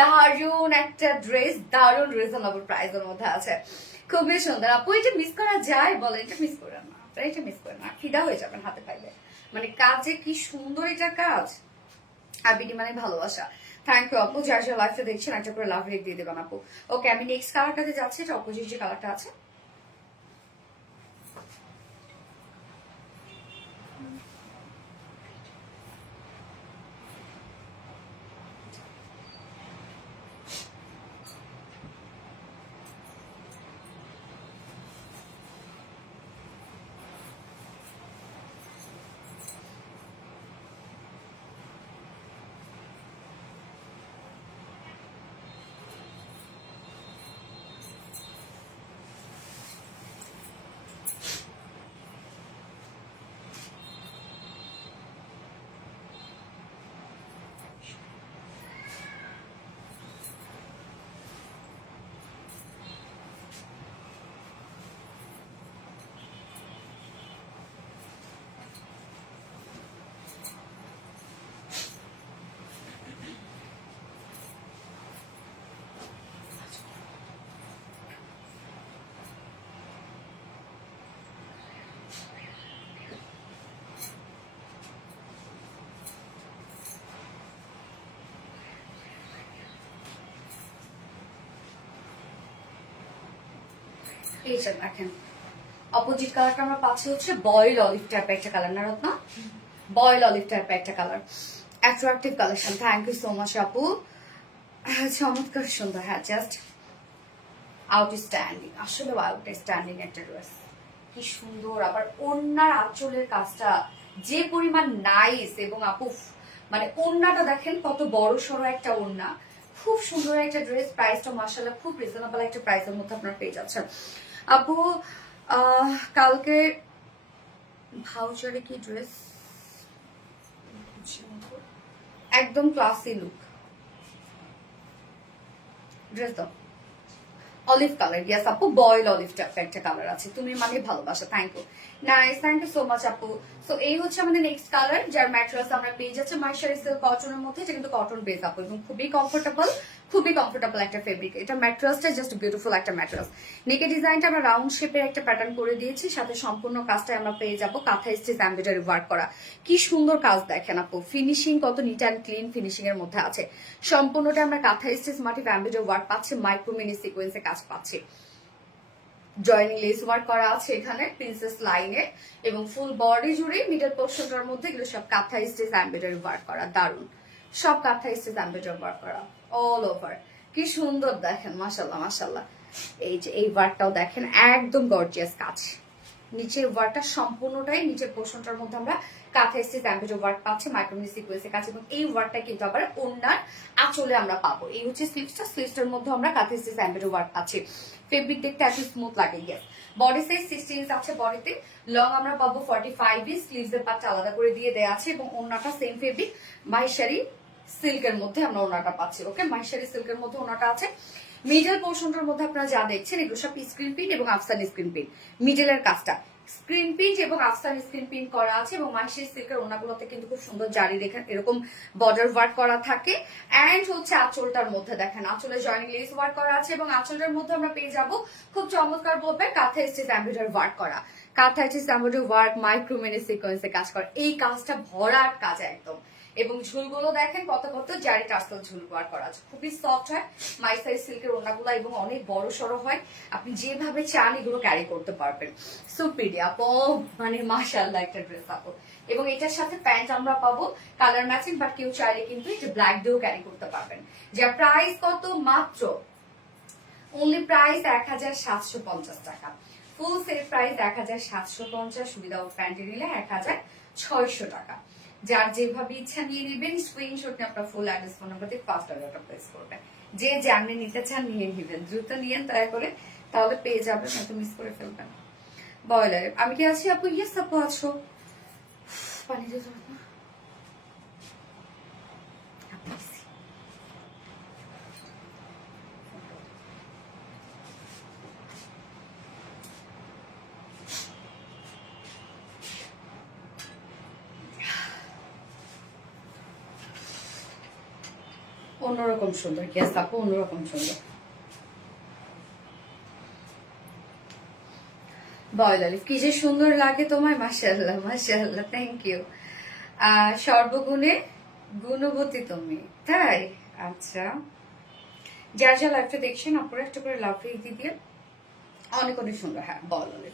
দারুন একটা ড্রেস, দারুন রিজনেবল প্রাইসের মধ্যে আছে, খুবই সুন্দর। আপু এটা মিস করা যায়? বলেন, এটা মিস করেন না, এটা মিস করেন না, ফিদা হয়ে যাবেন হাতে পাইলে। মানে কাজে কি সুন্দর এটা কাজ, আর বিডি মানে ভালোবাসা। থ্যাংক ইউ আপু, যার যার লাইফটা দেখছেন একটা করে লাভ রেক দিয়ে দেবেন আপু। ওকে, আমি নেক্সট কালারটাতে যাচ্ছি, এটা অপোজিট যে কালারটা আছে। এই যে দেখেন অপোজিট কালারটা আমরা পাচ্ছি হচ্ছে বয়েল অলিভ টাইপের একটা কালার না রত্না, বয়েল অলিভ টাইপের একটা colour, attractive collection. Thank you so much আপু, চমৎকার সুন্দর। হ্যাঁ জাস্ট আউটস্ট্যান্ডিং, আসলে আউটস্ট্যান্ডিং একটা ড্রেস, কি সুন্দর। আবার ওড়নার আঁচলের কাজটা যে পরিমাণ নাইস, এবং আপু মানে ওড়নাটা দেখেন কত বড় সড়ো একটা ওড়না, খুব সুন্দর একটা ড্রেস। প্রাইসটা মাশাআল্লাহ খুব রিজনেবল একটা প্রাইসের মধ্যে আপনারা পেয়ে যাচ্ছেন আপু। কালকে ভাউচারে কি ড্রেস, একদম ক্লাসি লুক ড্রেস দাও, অলিভ কালার। ইয়েস আপু, বয়েল অলিভ টাইপের একটা কালার আছে, তুমি মানে ভালোবাসা। Thank you, nice, thank you so much আপু। সো এই হচ্ছে আমাদের নেক্সট কালার, যার ম্যাটেরিয়ালস আমরা পেয়ে যাচ্ছে মাইশারি সিল্ক কটনের মধ্যে, এটা কিন্তু কটন বেস আপু, এবং খুবই কমফোর্টেবল, খুবই কমফোর্টেবল একটা ফেব্রিক। এটা ম্যাটেরিয়ালসটা জাস্ট বিউটিফুল একটা ম্যাটেরিয়ালস। নেকের ডিজাইনটা আমরা রাউন্ড শেপের একটা প্যাটার্ন করে দিয়েছি, সাথে সম্পূর্ণ কাজটা আমরা পেয়ে যাবো কাঁথা স্টিচ এমব্রয়ডারি ওয়ার্ক করা। কি সুন্দর কাজ দেখেন আপু, ফিনিশিং কত নিট অ্যান্ড ক্লিন ফিনিশিং এর মধ্যে আছে। সম্পূর্ণটা আমরা কাঁথা স্টিচ মোটিভ এমব্রয়ডারি ওয়ার্ক পাচ্ছি, মাইক্রো মিনি সিকোয়েন্সে কাজ পাচ্ছি, জয়েনিং লেস ওয়ার্ক করা আছে এখানে প্রিন্সেস লাইনে, এবং ফুল বডি জুড়ে মিডল পোর্শনটার মধ্যে এগুলো সব কাঁথা স্টিচ এমব্রয়ডারি ওয়ার্ক করা, দারুন। সব কাঁথা স্টিচ এমব্রয়ডারি ওয়ার্ক করা অল ওভার, কি সুন্দর দেখেন, মাশাআল্লাহ মাশাআল্লাহ। এই যে এই ওয়ার্কটাও দেখেন, একদম গর্জিয়াস কাজ। নিচের ওয়ার্কটা সম্পূর্ণটাই, নিচের পোর্শনটার মধ্যে আমরা কাঁথা স্টিচ এমব্রয়ডারি ওয়ার্ক পাচ্ছি, মাইক্রোমিনি সিকোয়েন্সের কাজ, এবং এই ওয়ার্কটা কিন্তু আবার ওড়নার আঁচলে আমরা পাবো। এই হচ্ছে স্লিভসটা, স্লিভসটার মধ্যে আমরা কাঁথা স্টিচ এমব্রয়ডারি ওয়ার্ক পাচ্ছি। ফেব্রিক দেখতে এত স্মুথ লাগে। ইয়েস, বডি সাইজ 60 ইঞ্চ আছে বডিতে, লং আমরা পাবো 45 ইঞ্চ, স্লিভস এর পাটটা আলাদা করে দিয়ে দেয়া আছে, এবং ওড়নাটা সেম ফেব্রিক মাইশারি সিল্কের মধ্যে আমরা ওড়নাটা পাচ্ছি। ওকে, মাইশারি সিল্কের মধ্যে ওড়নাটা আছে। মিডল পোর্শনটার মধ্যে আপনারা যা দেখছেন এগুলো সব স্ক্রিন প্রিন্ট এবং আফসান স্ক্রিন প্রিন্ট, মিডলের কাজটা স্ক্রিন প্রিন্ট এবং আফসান স্ক্রিন প্রিন্ট করা আছে, এবং মাইশারি সিল্কের ওড়নাগুলোতে কিন্তু খুব সুন্দর জারি রেখে এরকম বর্ডার ওয়ার্ক করা থাকে। এন্ড হচ্ছে আঁচলটার মধ্যে দেখেন, আঁচলে জয়েনিং লেস ওয়ার্ক করা আছে, এবং আঁচলটার মধ্যে আমরা পেয়ে যাব খুব চমৎকার ভাবে কাঁথা স্টিচ এমব্রয়ডারি ওয়ার্ক করা, kantha stitch embroidery work micro mini সিকোয়েন্সে কাজ করা। এই কাজটা ভরাট কাজ একদম, এবং ঝুলগুলো দেখেন কত কত জারি টার্সেল ঝুল ওয়ার্ক করা আছে, খুবই সফট হয় মাইশারি সিল্কের ওড়নাগুলো, এবং অনেক বড় সড়ো হয়, আপনি যেভাবে চান এগুলো ক্যারি করতে পারবেন। সুপ্রিটি আপু, মানে মাশাআল্লাহ একটা ড্রেস আপু। এবং এটার সাথে প্যান্ট আমরা পাবো কালার ম্যাচিং, বাট কেউ চাইলে কিন্তু এটা ব্ল্যাক দিয়েও ক্যারি করতে পারবেন। যার প্রাইস কত, মাত্র অনলি প্রাইস 1750 টাকা, ফুল সেট প্রাইস 1750, সুবিধা প্যান্টে নিলে 1600 টাকা। যার যেভাবে ইচ্ছা নিয়ে নেবেন, স্ক্রিনশট নিয়ে আপনার ফুল অ্যাড্রেস ফোন নাম্বার দিয়ে ফার্স্ট অর্ডারটা প্লেস করবেন। যে যেমনি নিতে চান নিয়ে নেবেন, দ্রুত নিয়েন দয়া করে, তাহলে পেয়ে যাবেন, হয়তো মিস করে ফেলবেন। বয়লারে আমি কি আছি আপু? ইয়েস আপু আছো, পানি দিয়ে যাবো না। অন্যরকম সুন্দর, ইয়েস আপু অন্যরকম সুন্দর। বয়লালি কি যে সুন্দর লাগে তোমায়, মাশাআল্লাহ মাশাআল্লাহ, থ্যাংক ইউ। সর্বগুণে গুণবতী তুমি, তাই? আচ্ছা, যার যা লাইফটা দেখছেন আপনারা একটা করে লাভ রেখে দিয়ে, অনেক অনেক সুন্দর। হ্যাঁ বয়লালি,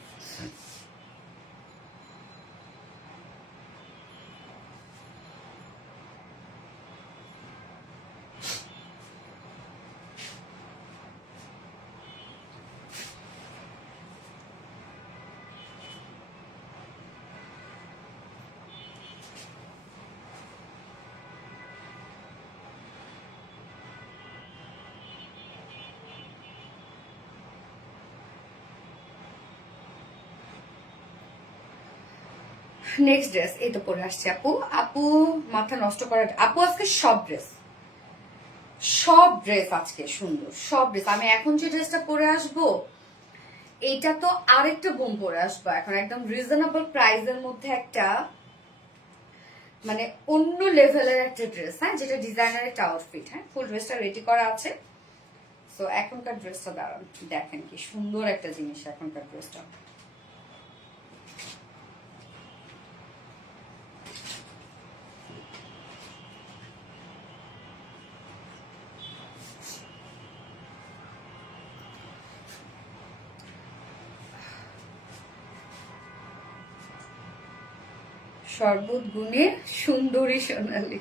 নেক্সট ড্রেস এই তো পরে আসছে আপু। আপু মাথা নষ্ট করার, আপু আজকে সব ড্রেস, সব ড্রেস আজকে সুন্দর, সব ড্রেস। আমি এখন যে ড্রেসটা পরে আসবো এইটা তো আরেকটা বুম পরে আসবো এখন, একদম রিজনেবল প্রাইসের মধ্যে একটা মানে অন্য লেভেলের একটা ড্রেস, হ্যাঁ, যেটা ডিজাইনার একটা আউটফিট। হ্যাঁ, ফুল ড্রেসটা রেডি করা আছে। সো এখনকার ড্রেসটা দাঁড়ান, দেখেন কি সুন্দর একটা জিনিস এখনকার ড্রেসটা। শরবত গুণে সুন্দরী সোনালী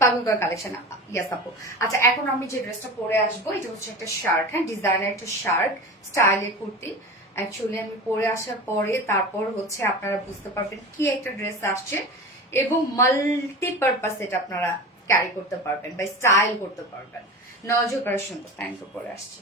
পাগুকার কালেকশন। ইয়াস আপু। আচ্ছা এখন আমি যে ড্রেসটা পরে আসবো এটা হচ্ছে একটা শার্ট, হ্যাঁ ডিজাইনার একটা শার্ট স্টাইলের কুর্তি। অ্যাকচুয়ালি আমি পরে আসার পরে তারপর হচ্ছে আপনারা বুঝতে পারবেন কি একটা ড্রেস আসছে এবং মাল্টিপারপাস এটা আপনারা ক্যারি করতে পারবেন বা স্টাইল করতে পারবেন। নজর করার সুন্দর থ্যাংক ইউ পরে আসছে।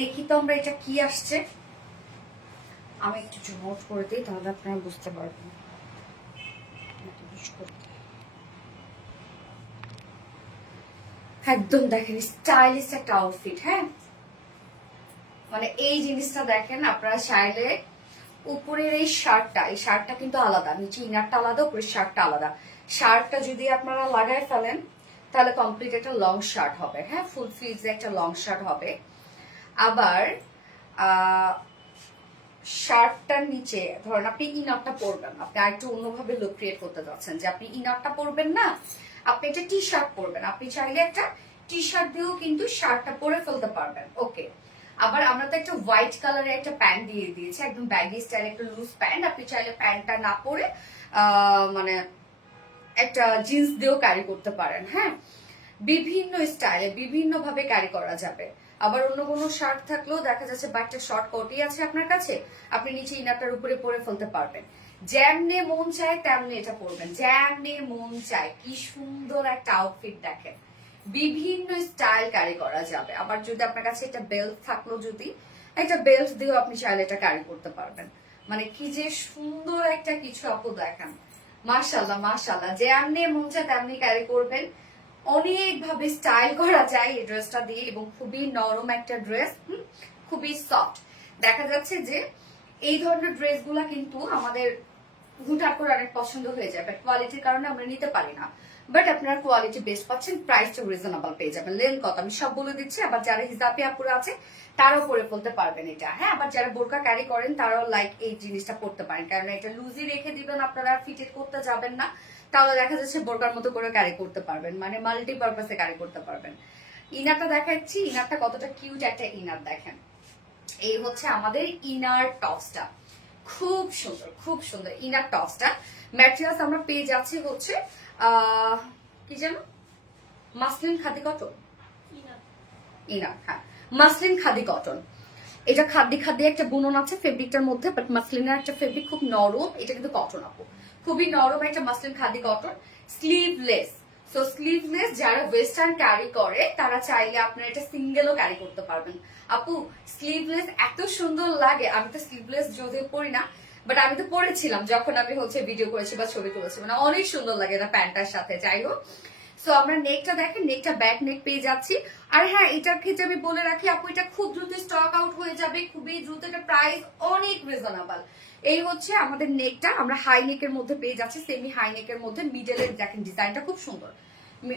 দেখি তো আমরা এটা কি আসছে, আমি একটু জুম আউট করে দিই তাহলে আপনারা বুঝতে পারবেন। একদম দেখেন স্টাইলিশ একটা আউটফিট, হ্যাঁ মানে এই জিনিসটা দেখেন আপনারা চাইলে উপরের এই শার্টটা কিন্তু আলাদা, নিচে ইনারটা আলাদা, উপরের শার্টটা আলাদা। শার্টটা যদি আপনারা লাগাই ফেলেন তাহলে কমপ্লিট একটা লং শার্ট হবে, হ্যাঁ ফুল ফ্লিভস একটা লং শার্ট হবে। আবার শার্টটার নিচে ধরেন আপনি ইনারটা পরবেন, আপনি আরেকটু অন্যভাবে লুক ক্রিয়েট করতে যাচ্ছেন যে আপনি ইনারটা পরবেন না, আপনি একটা টি শার্ট পরবেন, আপনি চাইলে একটা টি শার্ট দিয়েও কিন্তু শার্টটা পরে ফেলতে পারবেন। ওকে, আবার আমরা তো একটা হোয়াইট কালারের একটা প্যান্ট দিয়ে দিয়েছি, একদম ব্যাগি স্টাইল একটা লুজ প্যান্ট। আপনি চাইলে প্যান্টটা না পরে মানে একটা জিন্স দিয়েও ক্যারি করতে পারেন, হ্যাঁ বিভিন্ন স্টাইলে বিভিন্ন ভাবে ক্যারি করা যাবে। আবার অন্য কোনো শার্ট থাকলেও দেখা যাচ্ছে বা একটা শর্ট কোটই আছে আপনার কাছে, আপনি নিচে ইনারটার উপরে পরে ফেলতে পারবেন। যেমনে মন চায় তেমনি এটা পরবেন, যেমনে মন চায়। কি সুন্দর একটা আউটফিট দেখেন, বিভিন্ন স্টাইল ক্যারি করা যাবে। আবার যদি আপনার কাছে একটা বেল্ট থাকলো, যদি একটা বেল্ট দিয়েও আপনি চাইলে এটা ক্যারি করতে পারবেন। মানে কি যে সুন্দর একটা কিছু আপু দেখেন, মাশাআল্লাহ মাশাআল্লাহ। যেমনি মন চায় তেমনি ক্যারি করবেন, অনেক ভাবে স্টাইল করা যায় এই ড্রেসটা দিয়ে এবং খুবই নরম একটা ড্রেস, খুবই সফট। দেখা যাচ্ছে যে এই ধরনের ড্রেসগুলা কিন্তু আমাদের হুটহাট করে অনেক পছন্দ হয়ে যায়, বাট কোয়ালিটির কারণে আমরা নিতে পারি না। বাট আপনারা কোয়ালিটি বেস্ট পাচ্ছেন, প্রাইসটা রিজনেবল পেয়ে যাবেন। লেন্থ কত আমি সব বলে দিচ্ছি। আবার যারা হিজাবি আপুরা আছে তারাও পরে ফেলতে পারবেন এটা, হ্যাঁ আবার যারা বোরকা ক্যারি করেন তারাও লাইক এই জিনিসটা পড়তে পারেন, কারণ এটা লুজি রেখে দিবেন, আপনারা ফিটেড করতে যাবেন না, তাহলে দেখা যাচ্ছে বোরকার মতো করে ক্যারি করতে পারবেন, মানে মাল্টিপারপাসে ক্যারি করতে পারবেন। ইনারটা দেখাচ্ছি, ইনারটা কতটা কিউট একটা ইনার দেখেন। এই হচ্ছে আমাদের ইনার টপসটা, খুব সুন্দর খুব সুন্দর ইনার টপসটা। ম্যাটেরিয়ালস আমরা পেয়ে যাচ্ছি হচ্ছে কি যেন মাসলিন খাদি কটন, ইনার হ্যাঁ মাসলিন খাদি কটন। এটা খাদ্দি খাদ্দি একটা বুনন আছে ফেব্রিকটার মধ্যে, বাট মাসলিনের একটা ফেব্রিক খুব নরম, এটা কিন্তু কটন আপু, খুবই নরম একটা muslin khadi cotton. Sleeveless, so sleeveless যারা ওয়েস্টার্ন ক্যারি করে তারা চাইলে আপনারা এটা সিঙ্গেলও ক্যারি করতে পারবেন। আপু স্লিভলেস এত সুন্দর লাগে, আমি তো স্লিভলেস যদিও পরি না, বাট আমি তো পরেছিলাম যখন আমি হচ্ছে ভিডিও করেছি বা ছবি তুলেছি, মানে অনেক সুন্দর লাগে এটা প্যান্টার সাথে। যাই হোক, সো আমরা নেকটা দেখেন, নেকটা ব্যাক নেক পেয়ে যাচ্ছি। আর হ্যাঁ এটার ক্ষেত্রে আমি বলে রাখি আপু, এটা খুব দ্রুত স্টক আউট হয়ে যাবে, খুবই দ্রুত, এটা প্রাইস অনেক রিজনেবল। এই হচ্ছে আমাদের নেকটা, আমরা হাই নেকের মধ্যে পেয়ে যাচ্ছি, সেমি হাই নেকের মধ্যে। মিডলের দেখেন ডিজাইনটা খুব সুন্দর,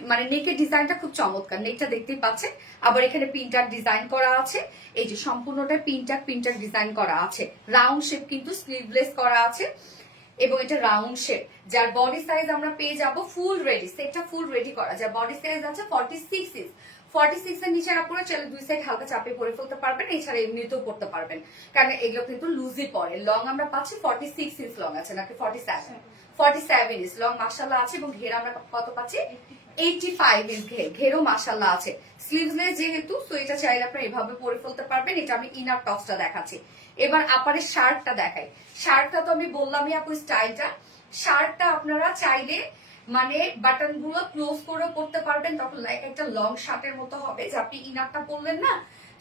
মানে নেকের ডিজাইনটা খুব চমৎকার, নেকটা দেখতেই পাচ্ছেন। আবার এখানে পিনটাক ডিজাইন করা আছে, এই যে সম্পূর্ণটা পিনটাক ডিজাইন করা আছে, রাউন্ড শেপ কিন্তু স্লিভলেস করা আছে এবং এটা রাউন্ড শেপ। যার বডি সাইজ আমরা পেয়ে যাব ফুল রেডি, সেটটা ফুল রেডি করা, যার বডি সাইজ আছে 46 ইঞ্চ। 46 এর নিচে আপনারা চাইলে দুই সাইড হালকা চাপে পরে ফেলতে পারবেন, এছাড়া এমনিতেও পড়তে পারবেন, কারণ এগুলো কিন্তু লুজই পরে। লং আমরা পাচ্ছি 46 ইঞ্চ লং আছে, নাকি 47 ইঞ্চ লং মাশাআল্লাহ আছে, এবং ঘের আমরা কত পাচ্ছি 85 ইঞ্চ ঘেরও মাশাআল্লাহ আছে। স্লিভলেস যেহেতু, সো এটা চাইলে আপনারা এভাবে পরে ফেলতে পারবেন। এটা আমি ইনার টপসটা দেখাচ্ছি। এবার আপারের শার্টটা দেখাই। শার্টটা তো আমি বললামই আপু স্টাইলটা। শার্টটা আপনারা চাইলে মানে বাটন গুলো ক্লোজ করে পড়তে পারবেন, তখন লাইক একটা লং শার্টের মতো হবে, যে আপনি ইনারটা পরলেন না,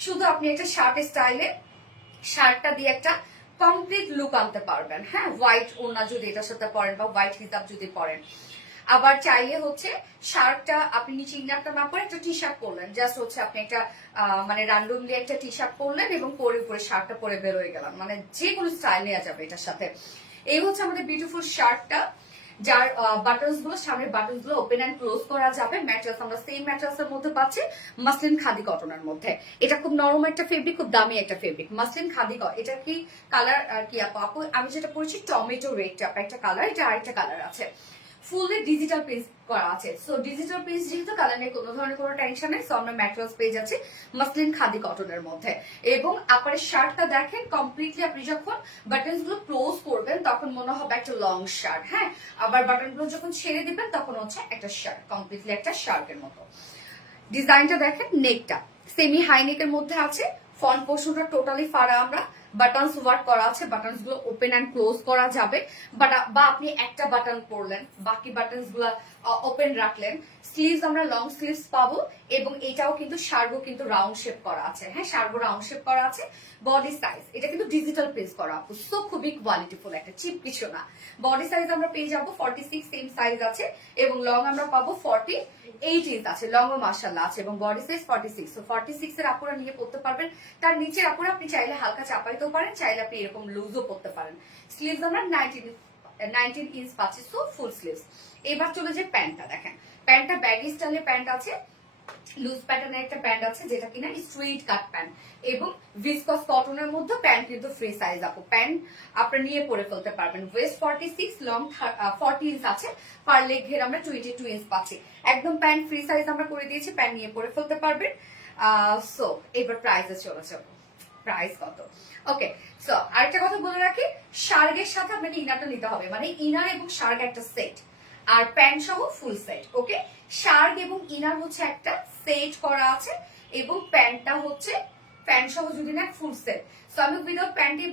শুধু আপনি একটা শার্ট স্টাইলে শার্টটা দিয়ে একটা কমপ্লিট লুক আনতে পারবেন। হ্যাঁ, হোয়াইট ওড়না যদি এটার সাথে পরেন বা হোয়াইট হিজাব যদি পরেন। আবার চাইলে হচ্ছে শার্টটা আপনি নিচে ইনারটা না পরে একটা টি শার্ট পরলেন, জাস্ট হচ্ছে আপনি একটা মানে র্যান্ডমলি একটা টি শার্ট পরলেন এবং পরে উপরে শার্টটা পরে বেরোয় গেলাম, মানে যে কোনো স্টাইল নেওয়া যাবে এটার সাথে। এই হচ্ছে আমাদের বিউটিফুল শার্টটা, যার বাটনস গুলো, সামনের বাটনস গুলো ওপেন এন্ড ক্লোজ করা যাবে। ম্যাট্রেস আমরা সেম ম্যাট্রেসের মধ্যে পাচ্ছি, মাসলিন খাদি কটনের মধ্যে। এটা খুব নরম একটা ফেব্রিক, খুব দামি একটা ফেব্রিক, মাসলিন খাদি। এটা কি কালার কি আপু? আমি যেটা পড়ছি টমেটো রেড একটা কালার, এটা আরেকটা কালার আছে। ফুললি ডিজিটাল প্রিন্ট করা আছে, সো ডিজিটাল প্রিন্ট যেহেতু কালার নেই, কোনো ধরনের কোনো টেনশন নেই। সো আমরা ম্যাটেরিয়ালস পেয়ে যাচ্ছি মাসলিন খাদি কটনের মধ্যে। এবং আপনার শার্টটা দেখেন কমপ্লিটলি, আপনি যখন বাটনস গুলো ক্লোজ করবেন তখন মনে হবে একটা লং শার্ট। হ্যাঁ, আবার বাটন গুলো যখন ছেড়ে দিবেন তখন হচ্ছে একটা শার্ট, কমপ্লিটলি একটা শার্টের মতো। ডিজাইনটা দেখেন, নেকটা সেমি হাই নেকের মধ্যে আছে, ফ্রন্ট পোর্শনটা টোটালি ফাড়া, আমরা বাটনস ওয়ার্ক করা আছে, বাটনস গুলো ওপেন এন্ড ক্লোজ করা যাবে। বা আপনি একটা বাটন পরলেন, বাকি বাটনস গুলো ওপেন রাখলেন। স্লিভস আমরা লং স্লিভস পাবো, এবং এটাও কিন্তু শার্গো কিন্তু রাউন্ড শেপ করা আছে। হ্যাঁ, শার্গো রাউন্ড শেপ করা আছে। বডি সাইজ এটা কিন্তু ডিজিটাল প্রিন্ট করা আপু, সো খুবই কোয়ালিটিফুল, একটা চিপ কিছু না। বডি সাইজ আমরা পেয়ে যাবো 46, সেম সাইজ আছে, এবং লং আমরা পাবো 48 ইঞ্চ আছে, লং ও মাশাআল্লাহ আছে, এবং বডি সাইজ 46। সো 46 এর আপুরা নিয়ে পড়তে পারবেন। তার নিচে আপুরা আপনি চাইলে হালকা চাপাইতেও পারেন, চাইলে আপনি এরকম লুজও পড়তে পারেন। স্লিভস আমরা 19 ইঞ্চ পাচ্ছি, সো ফুল স্লিভস। এবার চলে যে প্যান্টটা দেখেন, প্যান্টটা ব্যাগি স্টাইলের প্যান্ট আছে, লুজ প্যাটার্নের একটা প্যান্ট আছে, যেটা কিনা স্ট্রেট কাট প্যান্ট, এবং ভিসকস কটনের মধ্যে প্যান্ট কিন্তু ফ্রি সাইজ আপু। প্যান্ট আপনারা নিয়ে পরে ফেলতে পারবেন। ওয়েস্ট 46, লং 40 ইঞ্চ আছে, পার লেগ ঘের আমরা 22 ইঞ্চ পাচ্ছি। একদম প্যান্ট ফ্রি সাইজ আমরা করে দিয়েছি, প্যান্ট নিয়ে পরে ফেলতে পারবেন। সো এবার প্রাইসে চলে যাবো, প্রাইস কত? ওকে, সো আরেকটা কথা বলে রাখি, শার্গের সাথে আপনাকে ইনারটা নিতে হবে, মানে ইনার এবং শার্গ একটা সেট, আর প্যান্ট সহ ফুল সেট। ওকে, শার্গ এবং ইনার হচ্ছে একটা সেট করা আছে, এবং প্যান্টটা হচ্ছে প্যান্ট সহ যদি না ফুল সেট। সো আমি উইদাউট প্যান্টই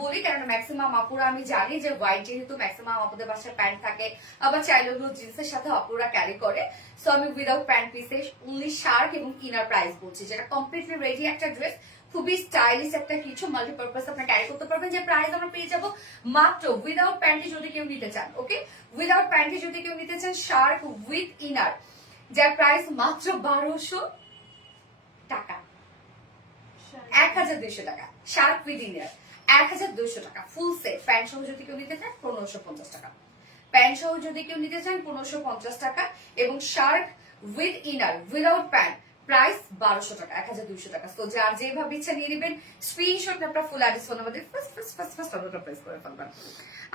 বলি, কারণ ম্যাক্সিমাম আপুরা আমি জানি যে হোয়াইট যেহেতু ম্যাক্সিমাম আপুদের বাসায় প্যান্ট থাকে, আবার চাইলে ওগুলো জিন্সের সাথে আপুরা ক্যারি করে। সো আমি উইদাউট প্যান্ট পিসে অনলি শার্গ এবং ইনার প্রাইস বলছি, যেটা কমপ্লিটলি রেডি একটা ড্রেস, খুবই স্টাইলিশ একটা কিছু, মাল্টিপারপাস আপনি ক্যারি করতে পারবেন। যে প্রাইস আমরা পেয়ে যাবো মাত্র উইদাউট প্যান্টি যদি কেউ নিতে চান। ওকে, উইদাউট প্যান্টি যদি কেউ নিতে চান, শার্ট উইথ ইনার, যার প্রাইস মাত্র 1200 টাকা, 1200 টাকা। শার্ট উইথ ইনার 1200 টাকা, ফুল সেট। প্যান্ট সহ যদি কেউ নিতে চান 1550 টাকা, প্যান্ট সহ যদি কেউ নিতে চান 1550 টাকা, এবং shirt with inner without pant price 1200 টাকা, 1200 টাকা। তো যার যেভাবে ইচ্ছা নিয়ে নেবেন, স্ক্রিনশট আপনার ফুল অ্যাড্রেস ফোন নাম্বার দিয়ে ফার্স্ট অর্ডারটা প্লেস করে ফেলবেন।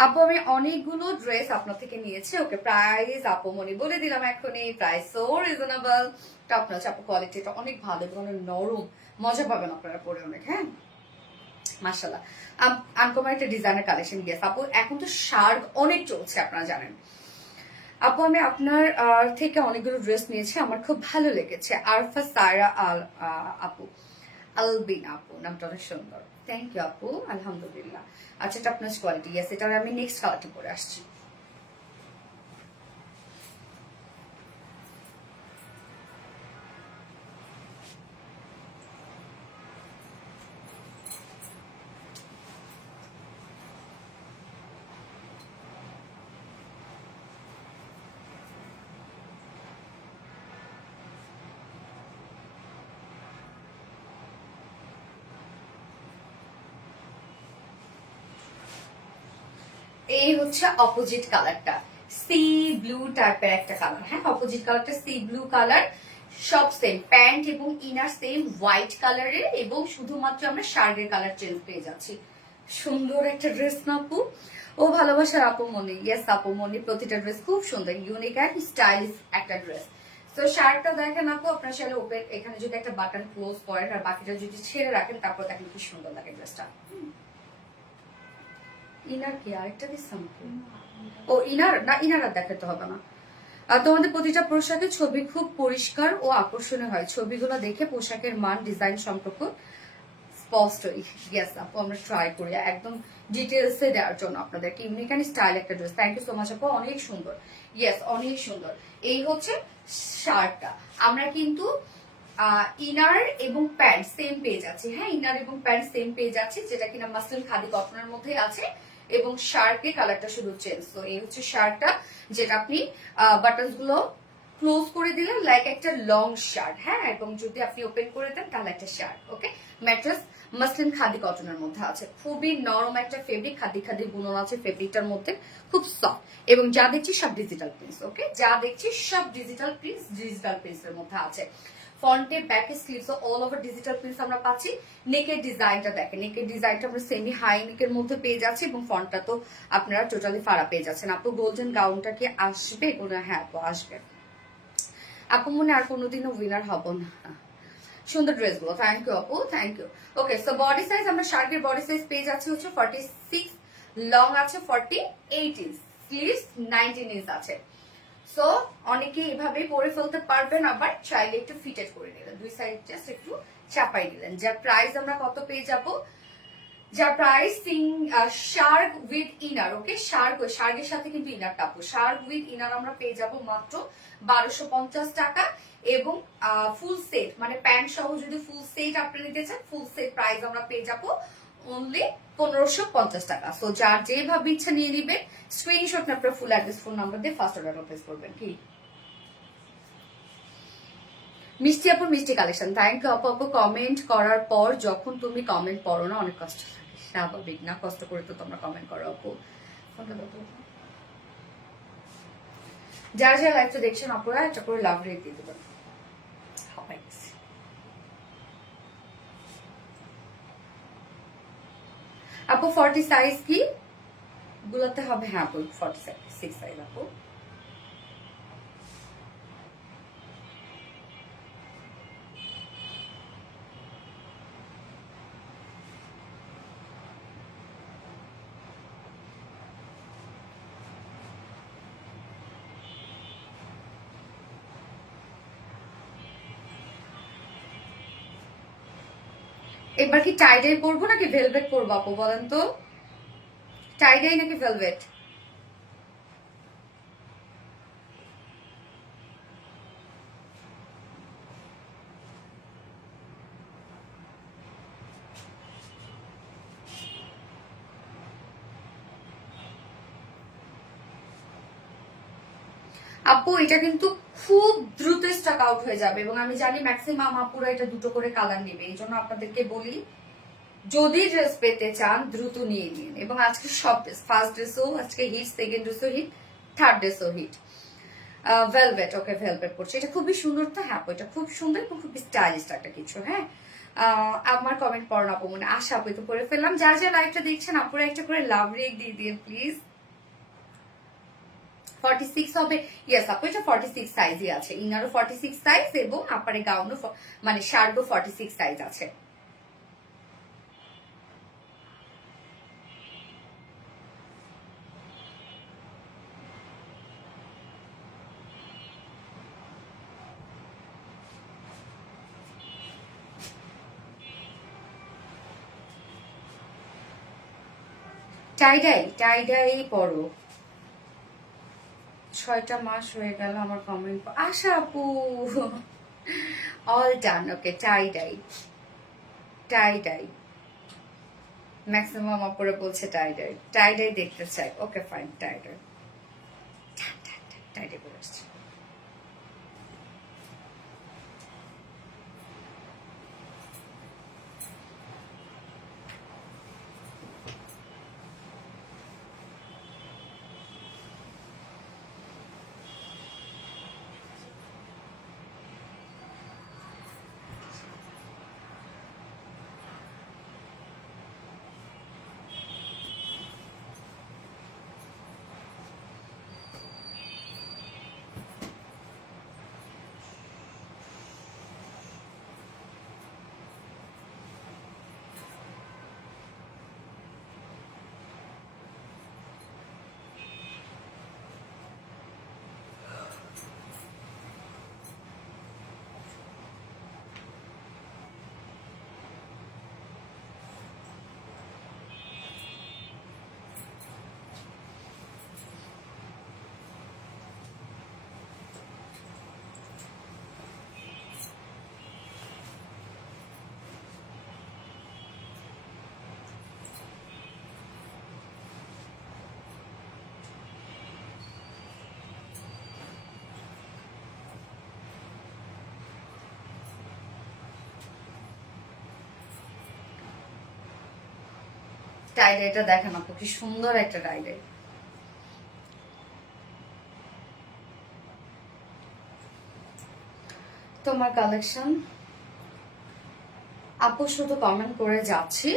আপু আমি অনেকগুলো ড্রেস আপনার থেকে নিয়েছি। ওকে, প্রাইস আপু মনি বলে দিলাম এখনই, price so reasonable. Top notch আপু, কোয়ালিটিটা অনেক ভালো এবং অনেক নরম, মজা পাবেন আপনারা পরে অনেক। হ্যাঁ, মাশাআল্লাহ, আনকমন একটা ডিজাইনের কালেকশন গিয়েছে আপু। এখন তো শার্গ অনেক চলছে, আপনারা জানেন। আপু আমি আপনার থেকে অনেকগুলো ড্রেস নিয়েছি, আমার খুব ভালো লেগেছে। আরফা সায়রা আপু, আলবিন আপু, নামটা অনেক সুন্দর, থ্যাংক ইউ আপু, আলহামদুলিল্লাহ। আচ্ছা, এটা আপনার কোয়ালিটি, ইয়েস, এটা আমি নেক্সট কালারটা পরে আসছি। এই হচ্ছে অপোজিট কালারটা, সি ব্লু টাইপের একটা কালার, হ্যাঁ অপোজিট কালারটা সি ব্লু কালার, সব সেম প্যান্ট এবং ইনার সেম হোয়াইট কালারের, এবং শুধুমাত্র আমরা শার্টের কালার চেঞ্জ পেয়ে যাচ্ছি। সুন্দর একটা ড্রেস না আপু? ও ভালোবাসার আপুমনি, ইয়েস আপুমনি, প্রতিটা ড্রেস খুব সুন্দর, ইউনিক অ্যান্ড স্টাইলিশ একটা ড্রেস। তো শার্টটা দেখেন আপু, আপনার সাথে ওপেন, এখানে যদি একটা বাটন ক্লোজ করেন আর বাকিটা যদি ছেড়ে রাখেন, তারপর দেখেন কি সুন্দর লাগে ড্রেসটা। ইনার কি আরেকটা দিচ্ছেন? ও ইনার না, ইনার আর দেখাতে হবে না। তোমাদের প্রতিটা পোশাকের ছবি খুব পরিষ্কার ও আকর্ষণীয় হয়, ছবিগুলো দেখে পোশাকের মান ডিজাইন সম্পর্ক স্পষ্ট। ইয়েস আপু, আমরা ট্রাই করি একদম ডিটেলসে দেওয়ার জন্য আপনাদেরকে, ইউনিক অ্যান্ড স্টাইল একটা dress. Thank you so much আপু, অনেক সুন্দর। ইয়েস অনেক সুন্দর। এই হচ্ছে শার্টটা। আমরা কিন্তু ইনার এবং প্যান্ট সেম পেয়ে যাচ্ছি, হ্যাঁ ইনার এবং প্যান্ট সেম পেয়ে যাচ্ছি, যেটা কিনা মাসলিন খাদি কটনের মধ্যে আছে, এবং শার্টের কালারটা শুধু চেঞ্জ। তো এই হচ্ছে শার্টটা, যেটা আপনি বাটনস গুলো ক্লোজ করে দিলেন লাইক একটা লং শার্ট, হ্যাঁ, এবং যদি আপনি ওপেন করে দেন তাহলে একটা শার্ট। ওকে, ম্যাট্রেস মাসলিন খাদি কটনের মধ্যে আছে, খুবই নরম একটা ফেব্রিক, খাদি খাদি বুনন আছে ফেব্রিকটার মধ্যে, খুব সফট, এবং যা দেখছি সব ডিজিটাল প্রিন্টস। ওকে, যা দেখছি সব ডিজিটাল প্রিন্টস, ডিজিটাল প্রিন্টসের মধ্যে আছে। ফন্টে ব্যাকে sleeves all over digital prints আমরা পাচ্ছি। নেকের ডিজাইনটা দেখেন, নেকের ডিজাইনটা আমরা সেমি হাই নেকের মধ্যে পেয়ে যাচ্ছি, এবং ফন্টটা তো আপনারা টোটালি ফাড়া পেয়ে যাচ্ছেন। আপু গোল্ডেন গাউনটা কি আসবে? হ্যাঁ আপু আসবে। আপু মনে আর কোনোদিনও উইনার হব না। সুন্দর ড্রেস গুলো, থ্যাংক ইউ আপু, thank you. Okay, so body size আমরা শার্টের বডি সাইজ পেয়ে যাচ্ছি হচ্ছে 46, লং আছে 48 ইঞ্চ, স্লিভস 19 ইঞ্চ আছে। সো অনেকে এভাবে পরে ফেলতে পারবেন, আবার চাইলে একটু ফিটেড করে নিলেন, দুই সাইড জাস্ট একটু চাপাই দিলেন। যার প্রাইস আমরা কত পেয়ে যাব? যার প্রাইস শার্ক উইথ ইনার, ওকে শার্কের সাথে কিন্তু ইনার টাপু, শার্ক উইথ ইনার আমরা পেয়ে যাব মাত্র 1250 টাকা, এবং ফুল সেট মানে প্যান্ট সহ যদি ফুল সেট আপনি নিতে চান, ফুল সেট প্রাইস আমরা পেয়ে যাব অনলি 1550 টাকা। সো যার যেভাবে ইচ্ছা নিয়ে নিবেন, স্ক্রিনশট না আপনার ফুল অ্যাড্রেস ফোন নাম্বার দিয়ে ফার্স্ট অর্ডার প্লেস করবেন। কি মিষ্টি আপুর মিষ্টি কালেকশন, থ্যাংক ইউ আপু। আপু কমেন্ট করার পর যখন তুমি কমেন্ট পড়ো না, অনেক কষ্ট লাগে, স্বাভাবিক না, কষ্ট করে তো তোমরা কমেন্ট করো আপু। যারা যারা লাইভটা দেখছেন আপুরা একটা করে লাভ রেট দিয়ে দেবেন। আপু 40 সাইজ কি গুলাতে হবে? হ্যাঁ আপু 46 সাইজ আপু। এবার কি টাইডাই পরবো নাকি ভেলভেট পরবো আপু বলেন তো? টাইডাই নাকি ভেলভেট? আপু এটা কিন্তু খুব দ্রুত স্টক আউট হয়ে যাবে, এবং আমি জানি ম্যাক্সিমাম আপুরা এটা দুটো করে কালার নেবে, এই জন্য আপনাদেরকে বলি যদি ড্রেস পেতে চান দ্রুত নিয়ে নিন। এবং আজকে সব ড্রেস, ফার্স্ট ড্রেসও আজকে হিট, সেকেন্ড ড্রেসও হিট, থার্ড ড্রেসও হিট। ভেলভেট, ওকে ভেলভেট পড়ছে, এটা খুবই সুন্দর। তো হ্যাঁ এটা খুব সুন্দর এবং খুব স্টাইলিশ একটা কিছু। হ্যাঁ আমার কমেন্ট পড়ো না আপু, মনে আশা আপু তো পড়ে ফেললাম। যারা যারা লাইভটা দেখছেন আপুরা একটা করে লাভ রেক দিয়ে দিন প্লিজ। 46 হবে, ইয়েস আপু এটা 46 সাইজই আছে, ইনারও 46 সাইজ, এবং আপারে গাউনও মানে শার্টও 46 সাইজ আছে। টাইডাই টাইডাই পড়ো। 6টা মাস হয়ে গেল আমার কমেন্ট। আশা আপু অল ডান। ওকে টাইডাই, টাইডাই ম্যাক্সিমাম আপুরা বলছে টাইডাই, টাইডাই দেখতে চাই। ওকে ফাইন, টাইডাই টাইডাই করে আসছে। টাইডাইটা দেখেন আপু, কি সুন্দর একটা টাইডাই। তোমার কালেকশন আপু শুধু কমেন্ট করে যাচ্ছি,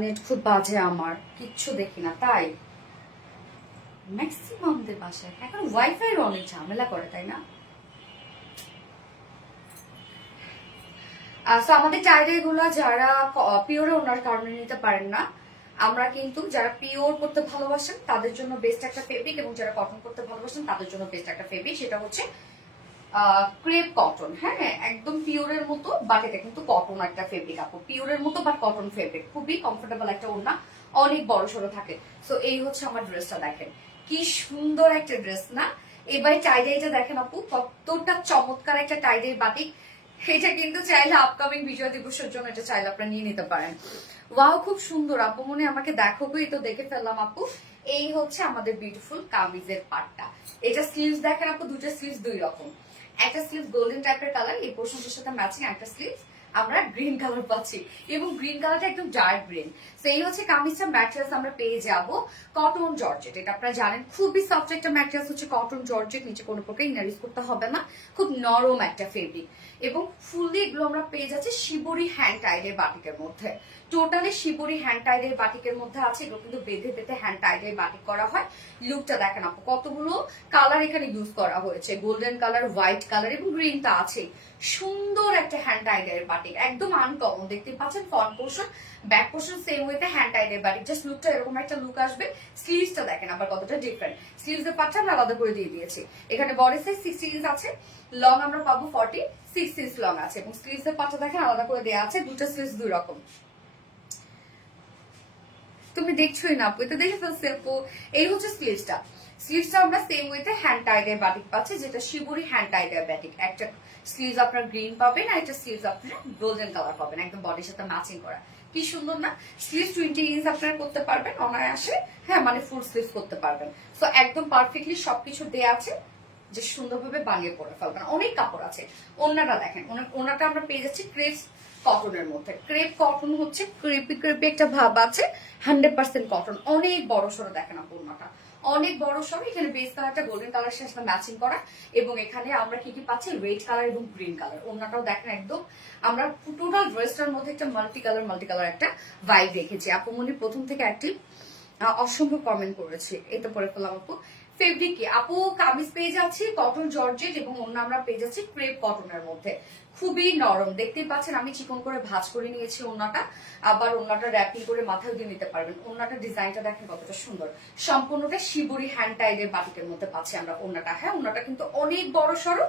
নেট খুব বাজে, আমার কিচ্ছু দেখি না। তাই ম্যাক্সিমামদের বাসায় এখন ওয়াইফাই এর অনেক ঝামেলা করে, তাই না? সো আমাদের টাইডাই গুলো যারা পিওর ওনার কারণে নিতে পারেন না, আমরা কিন্তু যারা পিওর করতে ভালোবাসেন তাদের জন্য বেস্ট একটা ফেব্রিক, এবং যারা কটন করতে ভালোবাসেন তাদের জন্য বেস্ট একটা ফেব্রিক, সেটা হচ্ছে ক্রেপ কটন। হ্যাঁ, একদম পিওরের মতো, বাট এটা কিন্তু কটন একটা ফেব্রিক আপু, পিওরের মতো বাট কটন ফেব্রিক, খুবই কমফোর্টেবল একটা ওড়না, অনেক বড় সড়ো থাকে। সো এই হচ্ছে আমার ড্রেসটা, দেখেন কি সুন্দর একটা ড্রেস না? এবার টাইডাইটা দেখেন আপু, কতটা চমৎকার একটা টাইডাই বাটিক। এটা কিন্তু চাইলে আপকামিং বিজয় দিবসের জন্য এটা চাইলে আপনারা নিয়ে নিতে পারেন। ওয়াও, খুব সুন্দর আপু, মনে আমাকে দেখাবোই তো, দেখে ফেললাম আপু। এই হচ্ছে আমাদের বিউটিফুল কামিজের পার্টটা। এটা স্লিভস দেখেন আপু, দুটো স্লিভস দুই রকম, একটা স্লিভ গোল্ডেন টাইপের কালার, এই পোর্শনটার সাথে ম্যাচিং একটা স্লিভ আমরা গ্রিন কালার পাচ্ছি, এবং গ্রিন কালারটা একদম ডার্ক গ্রিন। তো এই হচ্ছে কামিজটা। ম্যাটেরিয়ালস আমরা পেয়ে যাব কটন জর্জেট, এটা আপনারা জানেন খুবই সফট একটা ম্যাটেরিয়ালস হচ্ছে কটন জর্জেট, নিচে কোনো প্রকার ইনার ইউজ করতে হবে না, খুব নরম একটা ফেব্রিক, এবং ফুললি এগুলো আমরা পেয়ে যাচ্ছি শিবরি হ্যান্ড টাইডের বাটিকের মধ্যে। টোটালি শিবরি হ্যান্ড টাইডের বাটিকের মধ্যে আছে, এগুলো কিন্তু বেঁধে বেঁধে হ্যান্ড টাইডের বাটিক করা হয়। লুকটা দেখেন আপু, কতগুলো কালার এখানে ইউজ করা হয়েছে, গোল্ডেন কালার, হোয়াইট কালার এবং গ্রিনটা আছে। সুন্দর একটা হ্যান্ড টাইডের বাটিক, একদম আনকমন, দেখতে পাচ্ছেন front portion, back portion same ওয়েতে হ্যান্ড টাইডের বাটিক, জাস্ট লুকটা এরকম একটা লুক আসবে। স্লিভসটা দেখেন আবার কতটা ডিফারেন্ট, স্লিভসের পার্টটা আমরা আলাদা করে দিয়ে দিয়েছি। এখানে বডি সাইজ 60 ইঞ্চ আছে, লং আমরা পাবো 46 ইঞ্চ লং আছে, এবং স্লিভসের পার্টটা দেখেন আলাদা করে দেওয়া আছে, দুটো স্লিভস দুই রকম। তুমি দেখছোই না আপু, এটা দেখে ফেলছি আপু। এই হচ্ছে স্লিভসটা, স্লিভসটা আমরা সেম ওয়েতে হ্যান্ড টাইডের বাটিক পাচ্ছি, যেটা শিবরি হ্যান্ড টাইডের বাটিক। একটা স্লিভস আপনার গ্রিন পাবেন, আর একটা স্লিভস আপনারা গোল্ডেন কালার পাবেন, একদম বডির সাথে ম্যাচিং করা। কি সুন্দর না? স্লিভস 20 ইঞ্চ আপনারা করতে পারবেন অনায়াসে, হ্যাঁ মানে ফুল স্লিভস করতে পারবেন। সো একদম পারফেক্টলি সবকিছু দেয়া আছে, যে সুন্দরভাবে বানিয়ে পরে ফেলবেন। অনেক কাপড় আছে। ওড়নাটা দেখেন, ওড়নাটা আমরা পেয়ে যাচ্ছি ক্রেপ কটনের মধ্যে। ক্রেপ কটন হচ্ছে ক্রেপি ক্রেপি একটা ভাব আছে, 100% কটন, অনেক বড় সড়ো দেখেন আপু ওড়নাটা, অনেক বড় সড়ো। এখানে বেস কালারটা গোল্ডেন কালার সাথে ম্যাচিং করা, এবং এখানে আমরা কি কি পাচ্ছি, রেড কালার এবং গ্রিন কালার। ওড়নাটাও দেখেন একদম আমরা টোটাল ড্রেসটার মধ্যে একটা মাল্টি কালার একটা ভাইব রেখেছি। আপু মনি প্রথম থেকে অ্যাক্টিভ, অসংখ্য কমেন্ট করেছে, এই তো পরে ফেললাম আপু। ফেব্রিক কি আপু, কামিজ পেয়ে যাচ্ছি কটন জর্জেট, এবং অন্য আমরা পেয়ে যাচ্ছি ক্রেপ কটনের মধ্যে, খুবই নরম। দেখতেই পাচ্ছেন আমি চিকন করে ভাঁজ করে নিয়েছি ওড়নাটা, আবার ওড়নাটা র্যাপিং করে মাথায় দিয়ে নিতে পারবেন। ওড়নাটা ডিজাইনটা দেখেন কতটা সুন্দর, সম্পূর্ণটা শিবরি হ্যান্ড টাইডের বাটিকের মধ্যে পাচ্ছি আমরা ওড়নাটা। হ্যাঁ, ওড়নাটা কিন্তু অনেক বড় সড়ো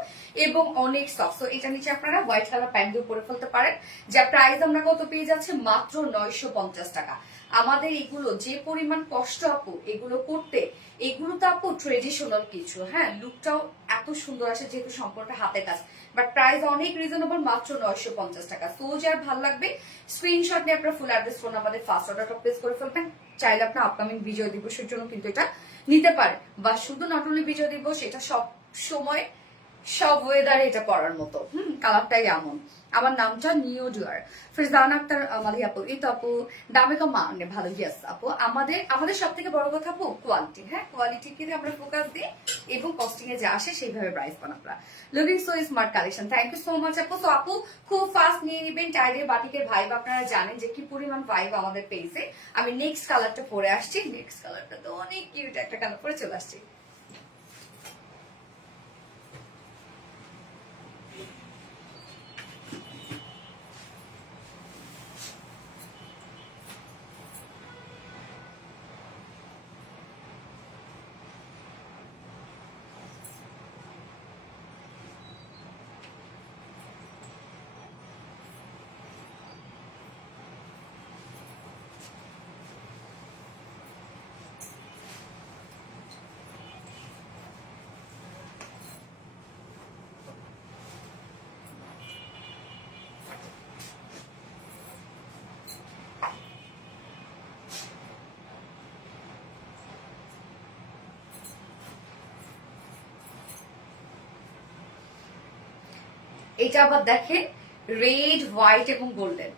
এবং অনেক সফট। তো এটা নিচে আপনারা হোয়াইট কালার প্যান্ট দিয়ে পরে ফেলতে পারেন, যার প্রাইস আমরা কত পেয়ে যাচ্ছে, মাত্র 950 টাকা। আমাদের এগুলো যে পরিমাণ কষ্ট আপু এগুলো করতে, এগুলো তো আপু ট্রেডিশনাল কিছু, হ্যাঁ লুকটাও এত সুন্দর আসে যেহেতু সম্পূর্ণ হাতে কাজ, বাট প্রাইস অনেক রিজনেবল, মাত্র 950 টাকা। সো যার ভালো লাগবে স্ক্রিনশট নিয়ে আপনার ফুল অ্যাড্রেস ফোন আমাদের ফার্স্ট অর্ডারটা প্লেস করে ফেলবেন। চাইলে আপনার আপকামিং বিজয় দিবসের জন্য কিন্তু এটা নিতে পারে, বা শুধু নট অনলি বিজয় দিবস, এটা সব সময় সব ওয়েদারে এটা পরার মতো। কালারটাই এমন। আমার নামটা নিউ ডুয়ার ফিরজান আক্তার মালি আপু। এই তো আপু দামে কম মানে ভালো, ইয়েস আপু। আমাদের সব থেকে বড় কথা আপু কোয়ালিটি, হ্যাঁ কোয়ালিটি কে আমরা ফোকাস দিই, এবং কস্টিং এ যা আসে সেইভাবে প্রাইস পান আপনারা। Looking so smart collection, thank you so much আপু। তো আপু খুব ফাস্ট নিয়ে নিবেন, টাইডের বাটিকের ভাইব আপনারা জানেন যে কি পরিমাণ ভাইব আমাদের পেজে। আমি নেক্সট কালারটা পরে আসছি, নেক্সট কালারটা তো অনেক কিউট একটা কালার পরে চলে আসছি। এটা আবার দেখেন রেড, হোয়াইট এবং গোল্ডেন,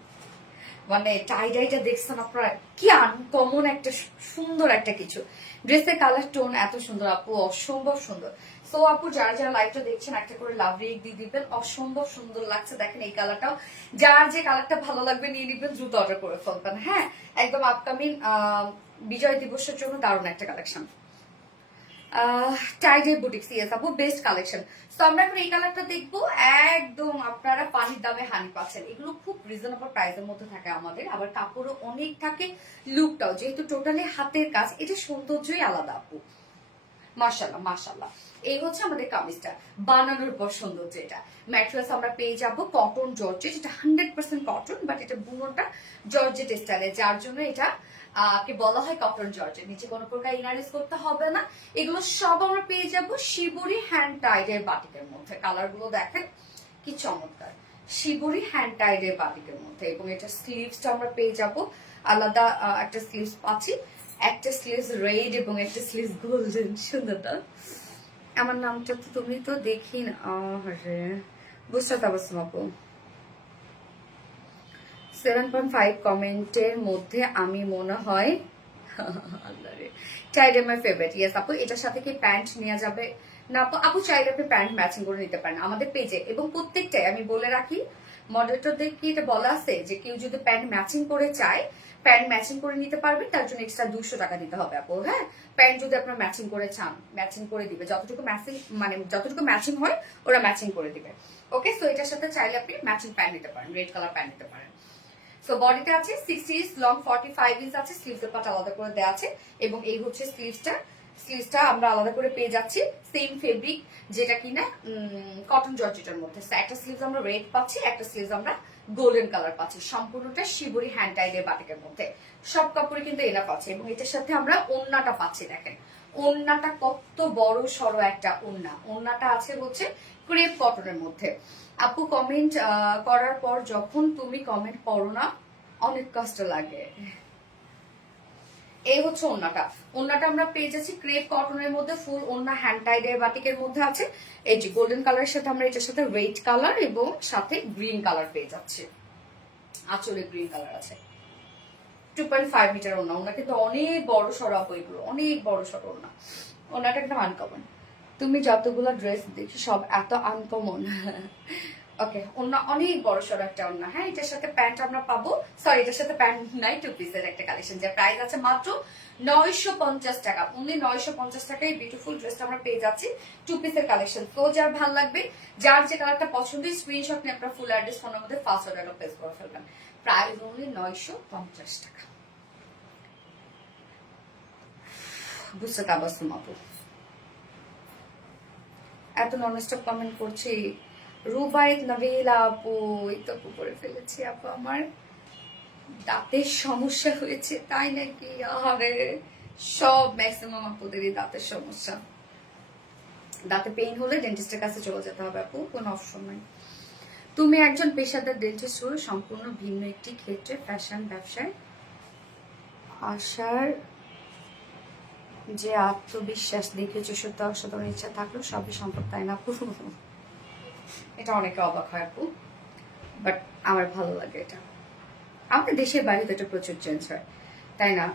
মানে টাইডাইটা দেখছেন আপনারা, কি আনকমন একটা সুন্দর একটা কিছু। ড্রেসের কালার টোন এত সুন্দর আপু, অসম্ভব সুন্দর। সো আপু যারা যারা লাইভটা দেখছেন একটা করে লাভ রেক দিয়ে দিবেন, অসম্ভব সুন্দর লাগছে। দেখেন এই কালারটাও, যার যে কালারটা ভালো লাগবে নিয়ে নিবেন, দ্রুত অর্ডার করে ফেলবেন। হ্যাঁ, একদম আপকামিং বিজয় দিবসের জন্য দারুণ একটা কালেকশন। টাইডে বুটিক্স, ইয়েস আপু, বেস্ট কালেকশন। তো আমরা এখন এই কালারটা দেখবো, একদম আপনারা পানির দামে হানি পাচ্ছেন। এগুলো খুব রিজনেবল প্রাইসের মধ্যে থাকে আমাদের, আবার কাপড়ও অনেক থাকে, লুকটাও যেহেতু টোটালি হাতের কাজ, এটা সৌন্দর্যই আলাদা আপু। মাশাআল্লাহ মাশাআল্লাহ। এই হচ্ছে আমাদের কামিজটা, বানানোর পর সৌন্দর্য। এটা ম্যাটেরিয়ালস আমরা পেয়ে যাব কটন জর্জেট, এটা 100% কটন, বাট এটা বুনোটা জর্জেট স্টাইলে, যার জন্য এটা কে বলা হয় কটন জর্জেট। নিচে কোনো প্রকার ইনারিস করতে হবে না। এগুলো সব আমরা পেয়ে যাব শিবুরি হ্যান্ড টাইডের বাটিকের মধ্যে। কালারগুলো দেখেন কি চমৎকার, শিবুরি হ্যান্ড টাইডের বাটিকের মধ্যে। এবং এটা স্লিভসটা আমরা পেয়ে যাব আলাদা, একটা স্লিভস পাচ্ছি, একটা স্লিভস রেড এবং একটা স্লিভস গোল্ডেন। সুন্দর না? আমার নামটা তো তুমি তো দেখি না। আরে বুঝতে পারছো আপু। 7.5 কমেন্টের মধ্যে আমি মনে হয় আল্লাহ রে, চাইলে মাই ফেভারিট। ইয়েস আপু, এটার সাথে কি প্যান্ট নেওয়া যাবে না আপু? আপু চাইলে আপনি প্যান্ট ম্যাচিং করে নিতে পারেন আমাদের পেজে। এবং প্রত্যেকটাই আমি বলে রাখি, মডারেটরদের কি এটা বলা আছে যে কেউ যদি প্যান্ট ম্যাচিং করে চায়, প্যান্ট ম্যাচিং করে নিতে পারবেন, তার জন্য এক্সট্রা 200 টাকা দিতে হবে আপু। হ্যাঁ, প্যান্ট যদি আপনার ম্যাচিং করে চান, ম্যাচিং করে দিবে, যতটুকু ম্যাচিং মানে যতটুকু ম্যাচিং হয় ওরা ম্যাচিং করে দিবে। ওকে, সো এটার সাথে চাইলে আপনি ম্যাচিং প্যান্ট নিতে পারেন, রেড কালার প্যান্ট নিতে পারেন। সো বডিতে আছে 60 ইঞ্চ লং, 45 ইঞ্চ আছে, স্লিভসের পাট আলাদা করে দেওয়া আছে। এবং এই হচ্ছে স্লিভসটা আমরা আলাদা করে পেয়ে যাচ্ছি সেম ফেব্রিক, যেটা কিনা কটন জর্জেটের মধ্যে। একটা স্লিভস আমরা রেড পাচ্ছি, একটা স্লিভস আমরা গোল্ডেন কালার পাচ্ছি। সম্পূর্ণটা শিবুরি হ্যান্ড টাইডের বাটিকের মধ্যে। সব কাপড়ে কিন্তু এনা পাচ্ছি। এবং এটার সাথে আমরা ওড়নাটা পাচ্ছি। দেখেন ওড়নাটা কত বড় সড়ো একটা ওড়না। ওড়নাটা আছে হচ্ছে ক্রেপ কটনের মধ্যে। আপু কমেন্ট করার পর যখন তুমি কমেন্ট পড়ো না, অনেক কষ্ট লাগে। এই হচ্ছে ওড়নাটা আমরা পেয়ে যাচ্ছি ক্রেপ কটনের মধ্যে, ফুল ওড়না হ্যান্ড টাইডের বাটিকের মধ্যে আছে। এই যে গোল্ডেন কালারের সাথে আমরা এটার সাথে রেড কালার এবং সাথে গ্রিন কালার পেয়ে যাচ্ছি। আঁচলে গ্রিন কালার আছে। 2.5 মিটার ওড়না কিন্তু অনেক বড় সড়ো আপু, এগুলো অনেক বড় সড়ো ওড়নাটা একদম আনকমন। তুমি যতগুলো ড্রেস দেখি সব এত আনকমন। ওকে, ওড়না অনেক বড় সড়ো একটা ওড়না। হ্যাঁ, এটার সাথে প্যান্ট আমরা পাবো, সরি এটার সাথে প্যান্ট নাই, 2 পিসের একটা কালেকশন, যার প্রাইস আছে মাত্র 950 টাকা। অনলি 950 টাকায় বিউটিফুল ড্রেসটা আমরা পেয়ে যাচ্ছি, 2 পিসের কালেকশন। তো যার ভালো লাগবে, যার যে কালারটা পছন্দ, স্ক্রিনশট নিয়ে আপনার ফুল অ্যাড্রেস ফোনের মধ্যে ফার্স্ট অর্ডারটা প্লেস করে ফেলবেন। প্রাইস অনলি 950 টাকা। বুঝতে পারছো আপু? এত নন স্টপ কমেন্ট করছি। রুবাইত নবিলা আপু, এই তো আপু করে ফেলেছি আপু, আমার দাঁতের সমস্যা হয়েছে। তাই নাকি? আরে সব ম্যাক্সিমাম আপুদেরই দাঁতের সমস্যা। দাঁতে পেইন হলে ডেন্টিস্টের কাছে চলে যেতে হবে আপু, কোনো অপশন নাই। তুমি একজন পেশাদার ডেন্টিস্ট হয়ে সম্পূর্ণ ভিন্ন একটি ক্ষেত্রে ফ্যাশন ব্যবসায় আসার যে আত্মবিশ্বাস দেখিয়েছে, সত্যি অসাধারণ ইচ্ছা থাকলেও সবই সম্ভব, তাই না আপু? এটা অনেকে অবাক হয় আপু, বাট আমার ভালো লাগে এটা। আমাদের দেশের বাইরে এটা প্রচুর চেঞ্জ হয়, তাই না?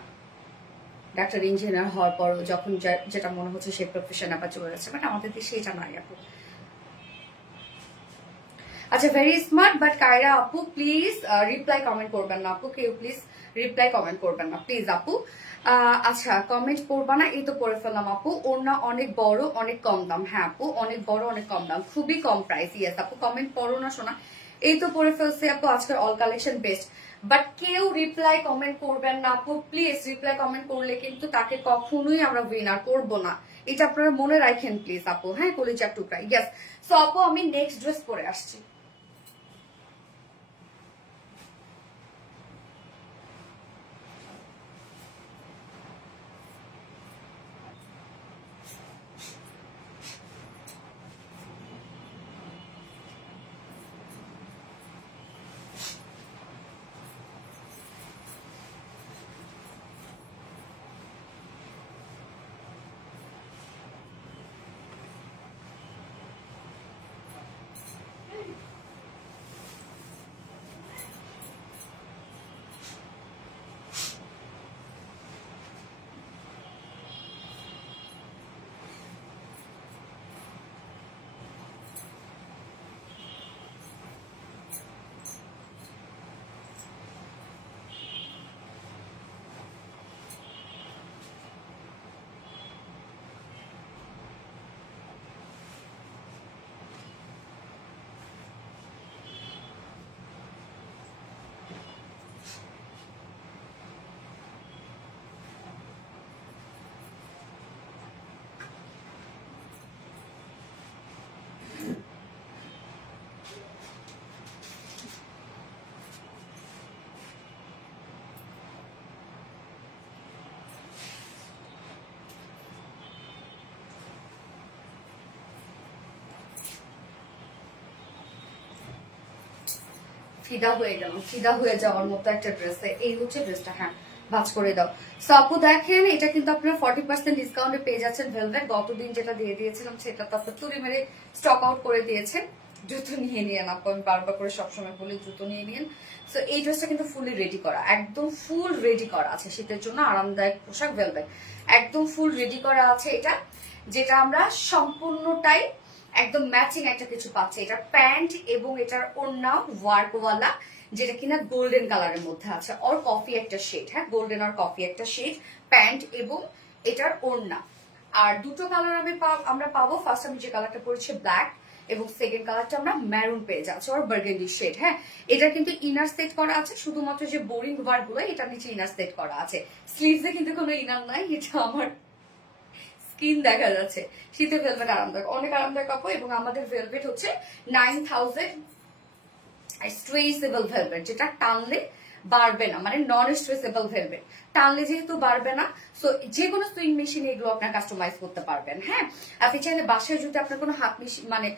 ডাক্তার ইঞ্জিনিয়ার হওয়ার পরও যখন যেটা মনে হচ্ছে সেই প্রফেশন আবার চলে যাচ্ছে, বাট আমাদের দেশে এটা নাই আপু। আচ্ছা, ভেরি স্মার্ট, বাট কায়রা আপু প্লিজ রিপ্লাই কমেন্ট করবেন না আপু, কেউ প্লিজ রিপ্লাই কমেন্ট করবেন না প্লিজ আপু। আচ্ছা, কমেন্ট করবা না, এই তো পড়ে ফেললাম আপু। ওড়না অনেক বড়, অনেক কম দাম। হ্যাঁ আপু, অনেক বড়, অনেক কম দাম, খুবই কম প্রাইস। ইয়েস আপু, কমেন্ট পড়ো না শোনা, এই তো পড়ে ফেলছে আপু। আজকের অল কালেকশন বেস্ট, বাট কেউ রিপ্লাই কমেন্ট করবেন না আপু প্লিজ। রিপ্লাই কমেন্ট করলে কিন্তু তাকে কখনোই আমরা উইনার করব না, এটা আপনারা মনে রাখেন প্লিজ আপু। হ্যাঁ, কলিজার টুকরা। ইয়েস। সো আপু আমি নেক্সট ড্রেস পরে আসছি। ফিদা হয়ে গেলাম, ফিদা হয়ে যাওয়ার মতো একটা ড্রেস। এই হচ্ছে ড্রেসটা, হ্যাঁ ভাঁজ করে দাও। সো আপু দেখেন, এটা কিন্তু আপনারা 40% ডিসকাউন্টে পেয়ে যাচ্ছেন ভেলভেট। গতদিন যেটা দিয়ে দিয়েছিলাম সেটা তো আপনার তুলি মেরে স্টক আউট করে দিয়েছেন। জুতো নিয়ে নিয়েন আপু, আমি বারবার করে সবসময় বলি জুতো নিয়ে নিয়েন। সো এই ড্রেসটা কিন্তু ফুলি রেডি করা, একদম ফুল রেডি করা আছে শীতের জন্য আরামদায়ক পোশাক ভেলভেট, একদম ফুল রেডি করা আছে এটা, যেটা আমরা সম্পূর্ণটাই একদম ম্যাচিং একটা কিছু পাচ্ছি। এটা প্যান্ট এবং এটার ওড়না ওয়ার্কওয়ালা, যেটা কিনা গোল্ডেন কালারের মধ্যে আছে, আর কফি একটা শেড, হ্যাঁ গোল্ডেন আর কফি একটা শেড প্যান্ট এবং এটার ওড়না। আর দুটো কালার আমরা পাবো। ফার্স্ট আমি যে কালারটা পরেছি ব্ল্যাক, এবং সেকেন্ড কালারটা আমরা ম্যারুন পেয়ে যাচ্ছি, আর বার্গেন্ডি শেড। হ্যাঁ এটা কিন্তু ইনার সেট করা আছে, শুধুমাত্র যে বোরিং ওয়ার্ক গুলো এটা নিচে ইনার সেট করা আছে। স্লিভসে কিন্তু কোনো ইনার নাই, এটা আমার স্কিন দেখা যাচ্ছে। শীতে ভেলভেট আরামদায়ক, অনেক আরামদায়ক কাপড়। এবং আমাদের ভেলভেট হচ্ছে 9000 স্ট্রেচেবল ভেলভেট, যেটা টানলে বাড়বে না, মানে নন স্ট্রেচেবল ভেলভেট। টানলে যেহেতু বাড়বে না, সো যে কোনো সুইং মেশিন এগুলো আপনার কাস্টমাইজ করতে পারবেন। হ্যাঁ আপনি চাইলে বাসায় যদি আপনার কোনো হাত মেশিন মানে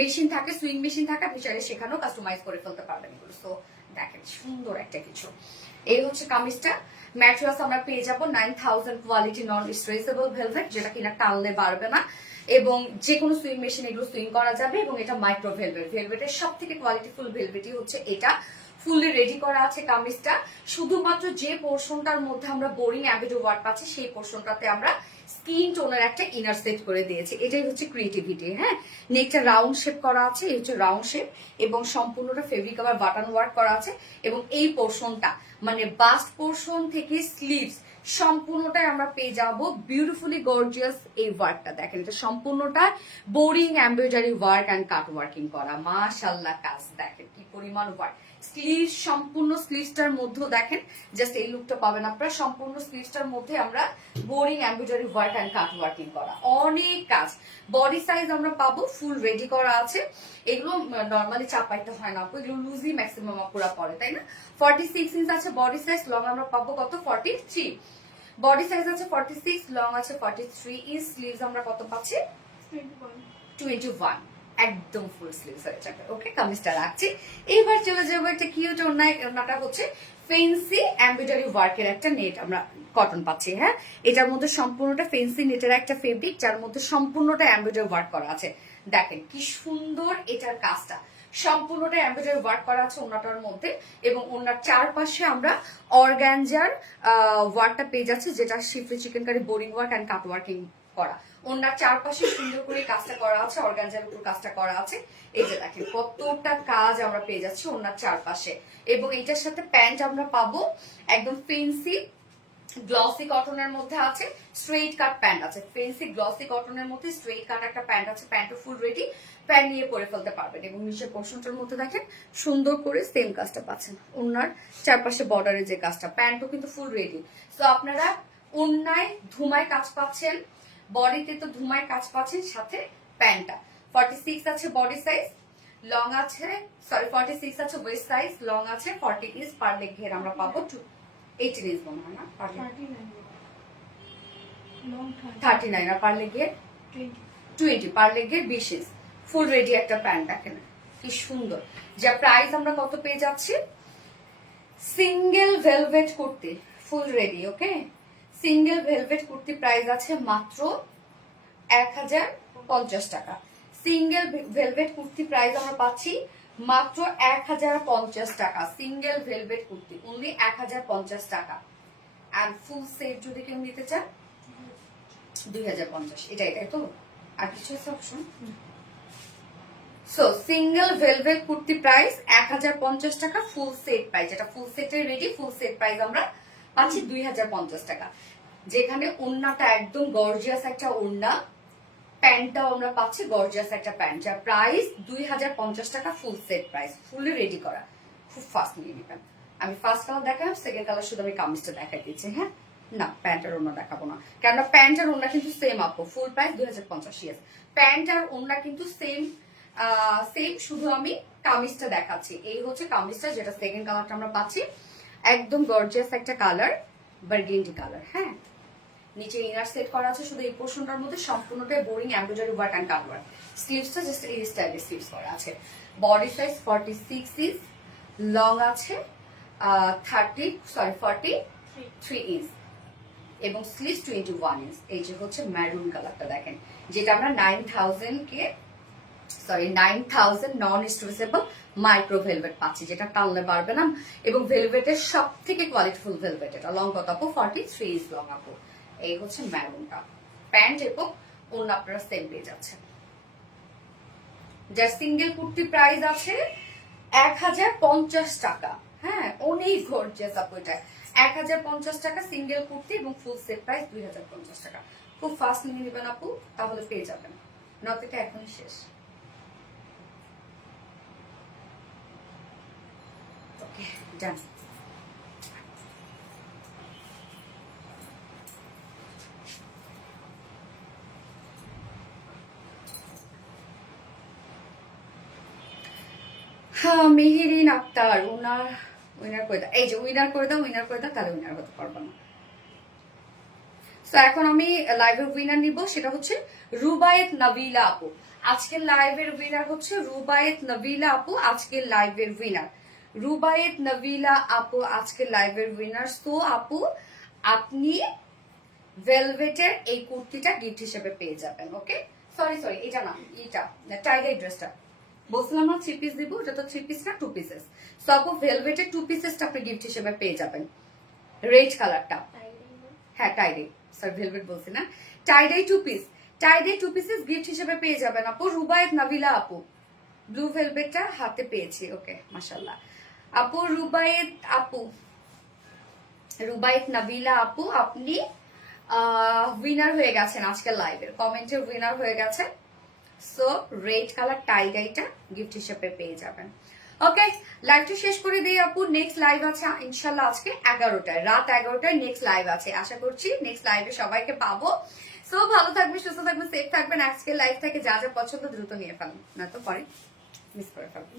মেশিন থাকে, সুইং মেশিন থাকে, আপনি চাইলে সেখানেও কাস্টমাইজ করে ফেলতে পারবেন এগুলো। সো দেখেন সুন্দর একটা কিছু। এই হচ্ছে কামিজটা। ম্যাটেরিয়ালস আমরা পেয়ে যাবো 9000 কোয়ালিটি নন স্ট্রেচেবল ভেলভেট, যেটা কিনা টানলে বাড়বে না, এবং যে কোনো সুইং মেশিন এগুলো সুইং করা যাবে। এবং এটা মাইক্রো ভেলভেট, ভেলভেটের সব থেকে কোয়ালিটিফুল ভেলভেটই হচ্ছে এটা। ফুললি রেডি করা আছে কামিজটা। শুধুমাত্র যে পোর্শনটার মধ্যে আমরা বোরিং অ্যাম্বিডো ওয়ার্ক পাচ্ছি, সেই পোর্শনটাতে আমরা স্কিন টোনের একটা ইনার সেট করে দিয়েছি। এটাই হচ্ছে ক্রিয়েটিভিটি। হ্যাঁ নেকটা রাউন্ড শেপ করা আছে, এই হচ্ছে রাউন্ড শেপ, এবং সম্পূর্ণটা ফেব্রিক আবার বাটন ওয়ার্ক করা আছে। এবং এই পোর্শনটা মানে বাস্ট পোর্শন থেকে স্লিভস সম্পূর্ণটাই আমরা পেয়ে যাবো বিউটিফুলি গর্জিয়াস এই ওয়ার্কটা। দেখেন এটা সম্পূর্ণটা boring embroidery work and cut working করা। মাশাআল্লাহ কাজ দেখেন কি পরিমাণ ওয়ার্ক। স্লিভ সম্পূর্ণ স্লিভসটার মধ্যেও দেখেন জাস্ট এই লুকটা পাবেন আপনারা। সম্পূর্ণ স্লিভসটার মধ্যে আমরা boring embroidery work and cut working করা, অনেক কাজ। বডি সাইজ আমরা পাবো ফুল রেডি করা আছে। এগুলো নর্মালি চাপাইতে হয় না, এগুলো লুজি ম্যাক্সিমাম আপুরা পরে, তাই না? 46 ইঞ্চ আছে বডি সাইজ, লং আমরা পাবো কত 43। বডি সাইজ আছে 46, লং আছে 43 ইঞ্চ। স্লিভস আমরা কত পাচ্ছি 21, একদম ফুল স্লিভস আছে। ওকে কামিজটা রাখছি। এবার চলে যাবো একটা কিউট ওড়নাটা হচ্ছে ফেন্সি এমব্রয়ডারি ওয়ার্কের একটা নেট আমরা কটন পাচ্ছি। হ্যাঁ এটার মধ্যে সম্পূর্ণটা ফেন্সি নেটের একটা ফেব্রিক, যার মধ্যে সম্পূর্ণটা এমব্রয়ডারি ওয়ার্ক করা আছে। দেখেন কি সুন্দর এটার কাজটা, সম্পূর্ণটা এমব্রয়ডারি ওয়ার্ক করা আছে ওড়নাটার মধ্যে। এবং ওড়নার চারপাশে আমরা অর্গানজার ওয়ার্কটা পেয়ে যাচ্ছি, যেটা schiffli chikankari boring work and cut working করা। ওনার চারপাশে সুন্দর করে কাজটা করা আছে, অর্গানজার উপর কাজটা করা আছে। এই যে দেখেন কতটা কাজ আমরা পেয়ে যাচ্ছি ওনার চারপাশে। এবং এটার সাথে প্যান্ট আমরা পাবো একদম ফেন্সি গ্লসি কটনের মধ্যে আছে, স্ট্রেইট কাট প্যান্ট আছে। ফেন্সি গ্লসি কটনের মধ্যে স্ট্রেইট কাট একটা প্যান্ট আছে, প্যান্টও ফুল রেডি, প্যান্ট নিয়ে পরে ফেলতে পারবেন। এবং নিচের পোর্শনটার মধ্যে দেখেন সুন্দর করে সেম কাজটা পাচ্ছেন, ওনার চারপাশে বর্ডারের যে কাজটা, প্যান্টও কিন্তু ফুল রেডি। তো আপনারা ওন্নায় ধুমায় কাজ পাচ্ছেন, বডিতে তো ধুমায় কাজ পাচ্ছেন, সাথে প্যান্টটা 46 আছে বডি সাইজ, লং আছে 46 আছে ওয়েস্ট সাইজ, লং আছে 40 ইঞ্চ। পার লেগ ঘের আমরা পাবো 18 ইঞ্চ মনে হয় না, 39 আর পার লেগ ঘের 20, পার লেগ ঘের 20 ইঞ্চ। ফুল রেডি একটা প্যান্ট দেখেন কি সুন্দর। যা প্রাইস আমরা কত পেয়ে যাচ্ছি, single velvet kurti full ready. ওকে সিঙ্গেল ভেলভেট কুর্তি প্রাইস আছে মাত্র 1050 টাকা। সিঙ্গেল ভেলভেট কুর্তি প্রাইস আমরা পাচ্ছি মাত্র 1050 টাকা। সিঙ্গেল ভেলভেট কুর্তি অনলি 1050 টাকা। আর ফুল সেট যদি কেউ নিতে চান 2050। এটাই তো, আর কিছু আছে option? So single velvet kurti price 1050 টাকা, ফুল সেট প্রাইস, যেটা ফুল সেটের রেডি, ফুল সেট প্রাইস আমরা পাচ্ছি 2050 টাকা। যেখানে ওড়নাটা একদম গর্জিয়াস একটা ওড়না, প্যান্টটাও আমরা পাচ্ছি গর্জিয়াস একটা প্যান্ট, যার প্রাইস 2050 টাকা, ফুল সেট প্রাইস, ফুলি রেডি করা। খুব ফাস্ট নিয়ে নেবেন। আমি ফার্স্ট কালার দেখালাম, সেকেন্ড কালার শুধু আমি কামিজটা দেখাই দিচ্ছি। হ্যাঁ না প্যান্ট আর ওড়না দেখাবো না, কেননা প্যান্ট আর ওড়না কিন্তু সেম আপু, ফুল প্রাইস 2050। ইয়েস প্যান্ট আর ওড়না কিন্তু সেম, শুধু আমি কামিজটা দেখাচ্ছি। এই হচ্ছে কামিজটা, যেটা সেকেন্ড কালারটা আমরা পাচ্ছি, একদম গর্জিয়াস একটা কালার, বার্গেন্ডি কালার। হ্যাঁ নিচে ইনার সেট করা আছে, শুধু এই পোর্শনটার মধ্যে সম্পূর্ণটাই boring embroidery work and cutwork. স্লিভসটা জাস্ট এই স্টাইলে স্লিভস করা আছে। বডি সাইজ 46 ইঞ্চ, লং আছে 43 ইঞ্চ এবং স্লিভস 21 ইঞ্চ। এই যে হচ্ছে ম্যারুন কালারটা দেখেন, যেটা আমরা 9000 নন স্ট্রেচেবল মাইক্রো ভেলভেট পাচ্ছি, যেটা টানলে পারবে না এবং ভেলভেটের সব থেকে কোয়ালিটিফুল ভেলভেট। এটা লং কত আপু? 43 ইঞ্চ লং আপু। এই হচ্ছে ম্যারুনটা। প্যান্ট এবং অন্য আপনারা সেম পেয়ে যাচ্ছেন। যার সিঙ্গেল কুর্তি প্রাইস আছে 1050 টাকা। হ্যাঁ, অনেক গর্জিয়াস আপু। এটা 1050 টাকা সিঙ্গেল কুর্তি এবং ফুল সেট প্রাইস 2050 টাকা। খুব ফাস্ট নিয়ে নেবেন আপু, তাহলে পেয়ে যাবেন, নয়তো এটা এখনই শেষ। ওকে, ডান। হ্যাঁ, মেহেরিন আক্তার উইনার করে দাও। এই যে উইনার করে দাও, তাহলে উইনার হতে পারবো না। তো এখন আমি লাইভের উইনার নিব, সেটা হচ্ছে রুবায়েত নাবিলা আপু। আজকের লাইভের উইনার হচ্ছে রুবায়েত নাবিলা আপু, আজকের লাইভের উইনার রুবায়েত নাবিলা আপু, আজকের লাইভের উইনার। সো আপু, আপনি ভেলভেটের এই কুর্তিটা গিফট হিসেবে পেয়ে যাবেন। ওকে, সরি এটা না, এটা টাইগার ড্রেসটা বলছিলাম না 3 পিস দিব, ওটা তো 3 পিস না 2 পিসেস। সো আপু ভেলভেটের 2 পিসেসটা আপনি গিফট হিসেবে পেয়ে যাবেন, রেড কালারটা। হ্যাঁ, টাইডাই, সরি ভেলভেট বলছি না, tie-dye 2 piece, tie-dye 2 pieces gift হিসেবে পেয়ে যাবেন আপু। রুবায়েত নাবিলা আপু, ব্লু ভেলভেটটা হাতে পেয়েছি। ওকে, মাশাআল্লাহ আপু। রুবায়েত নাবিলা আপু, আপনি উইনার হয়ে গেছেন আজকের লাইভের, কমেন্টের উইনার হয়ে গেছেন। সো রেড কালার টাইডাইটা গিফট হিসেবে পেয়ে যাবেন। ওকে, লাইভটা শেষ করে দিই আপু। নেক্সট লাইভ আছে ইনশাল্লাহ আজকে 11টায়, রাত 11টায় নেক্সট লাইভ আছে। আশা করছি নেক্সট লাইভে সবাইকে পাবো। সো ভালো থাকবেন, সুস্থ থাকবেন, সেফ থাকবেন। আজকের লাইভ থেকে যা যা পছন্দ দ্রুত নিয়ে ফেলুন, না তো পরে মিস করে ফেলবেন।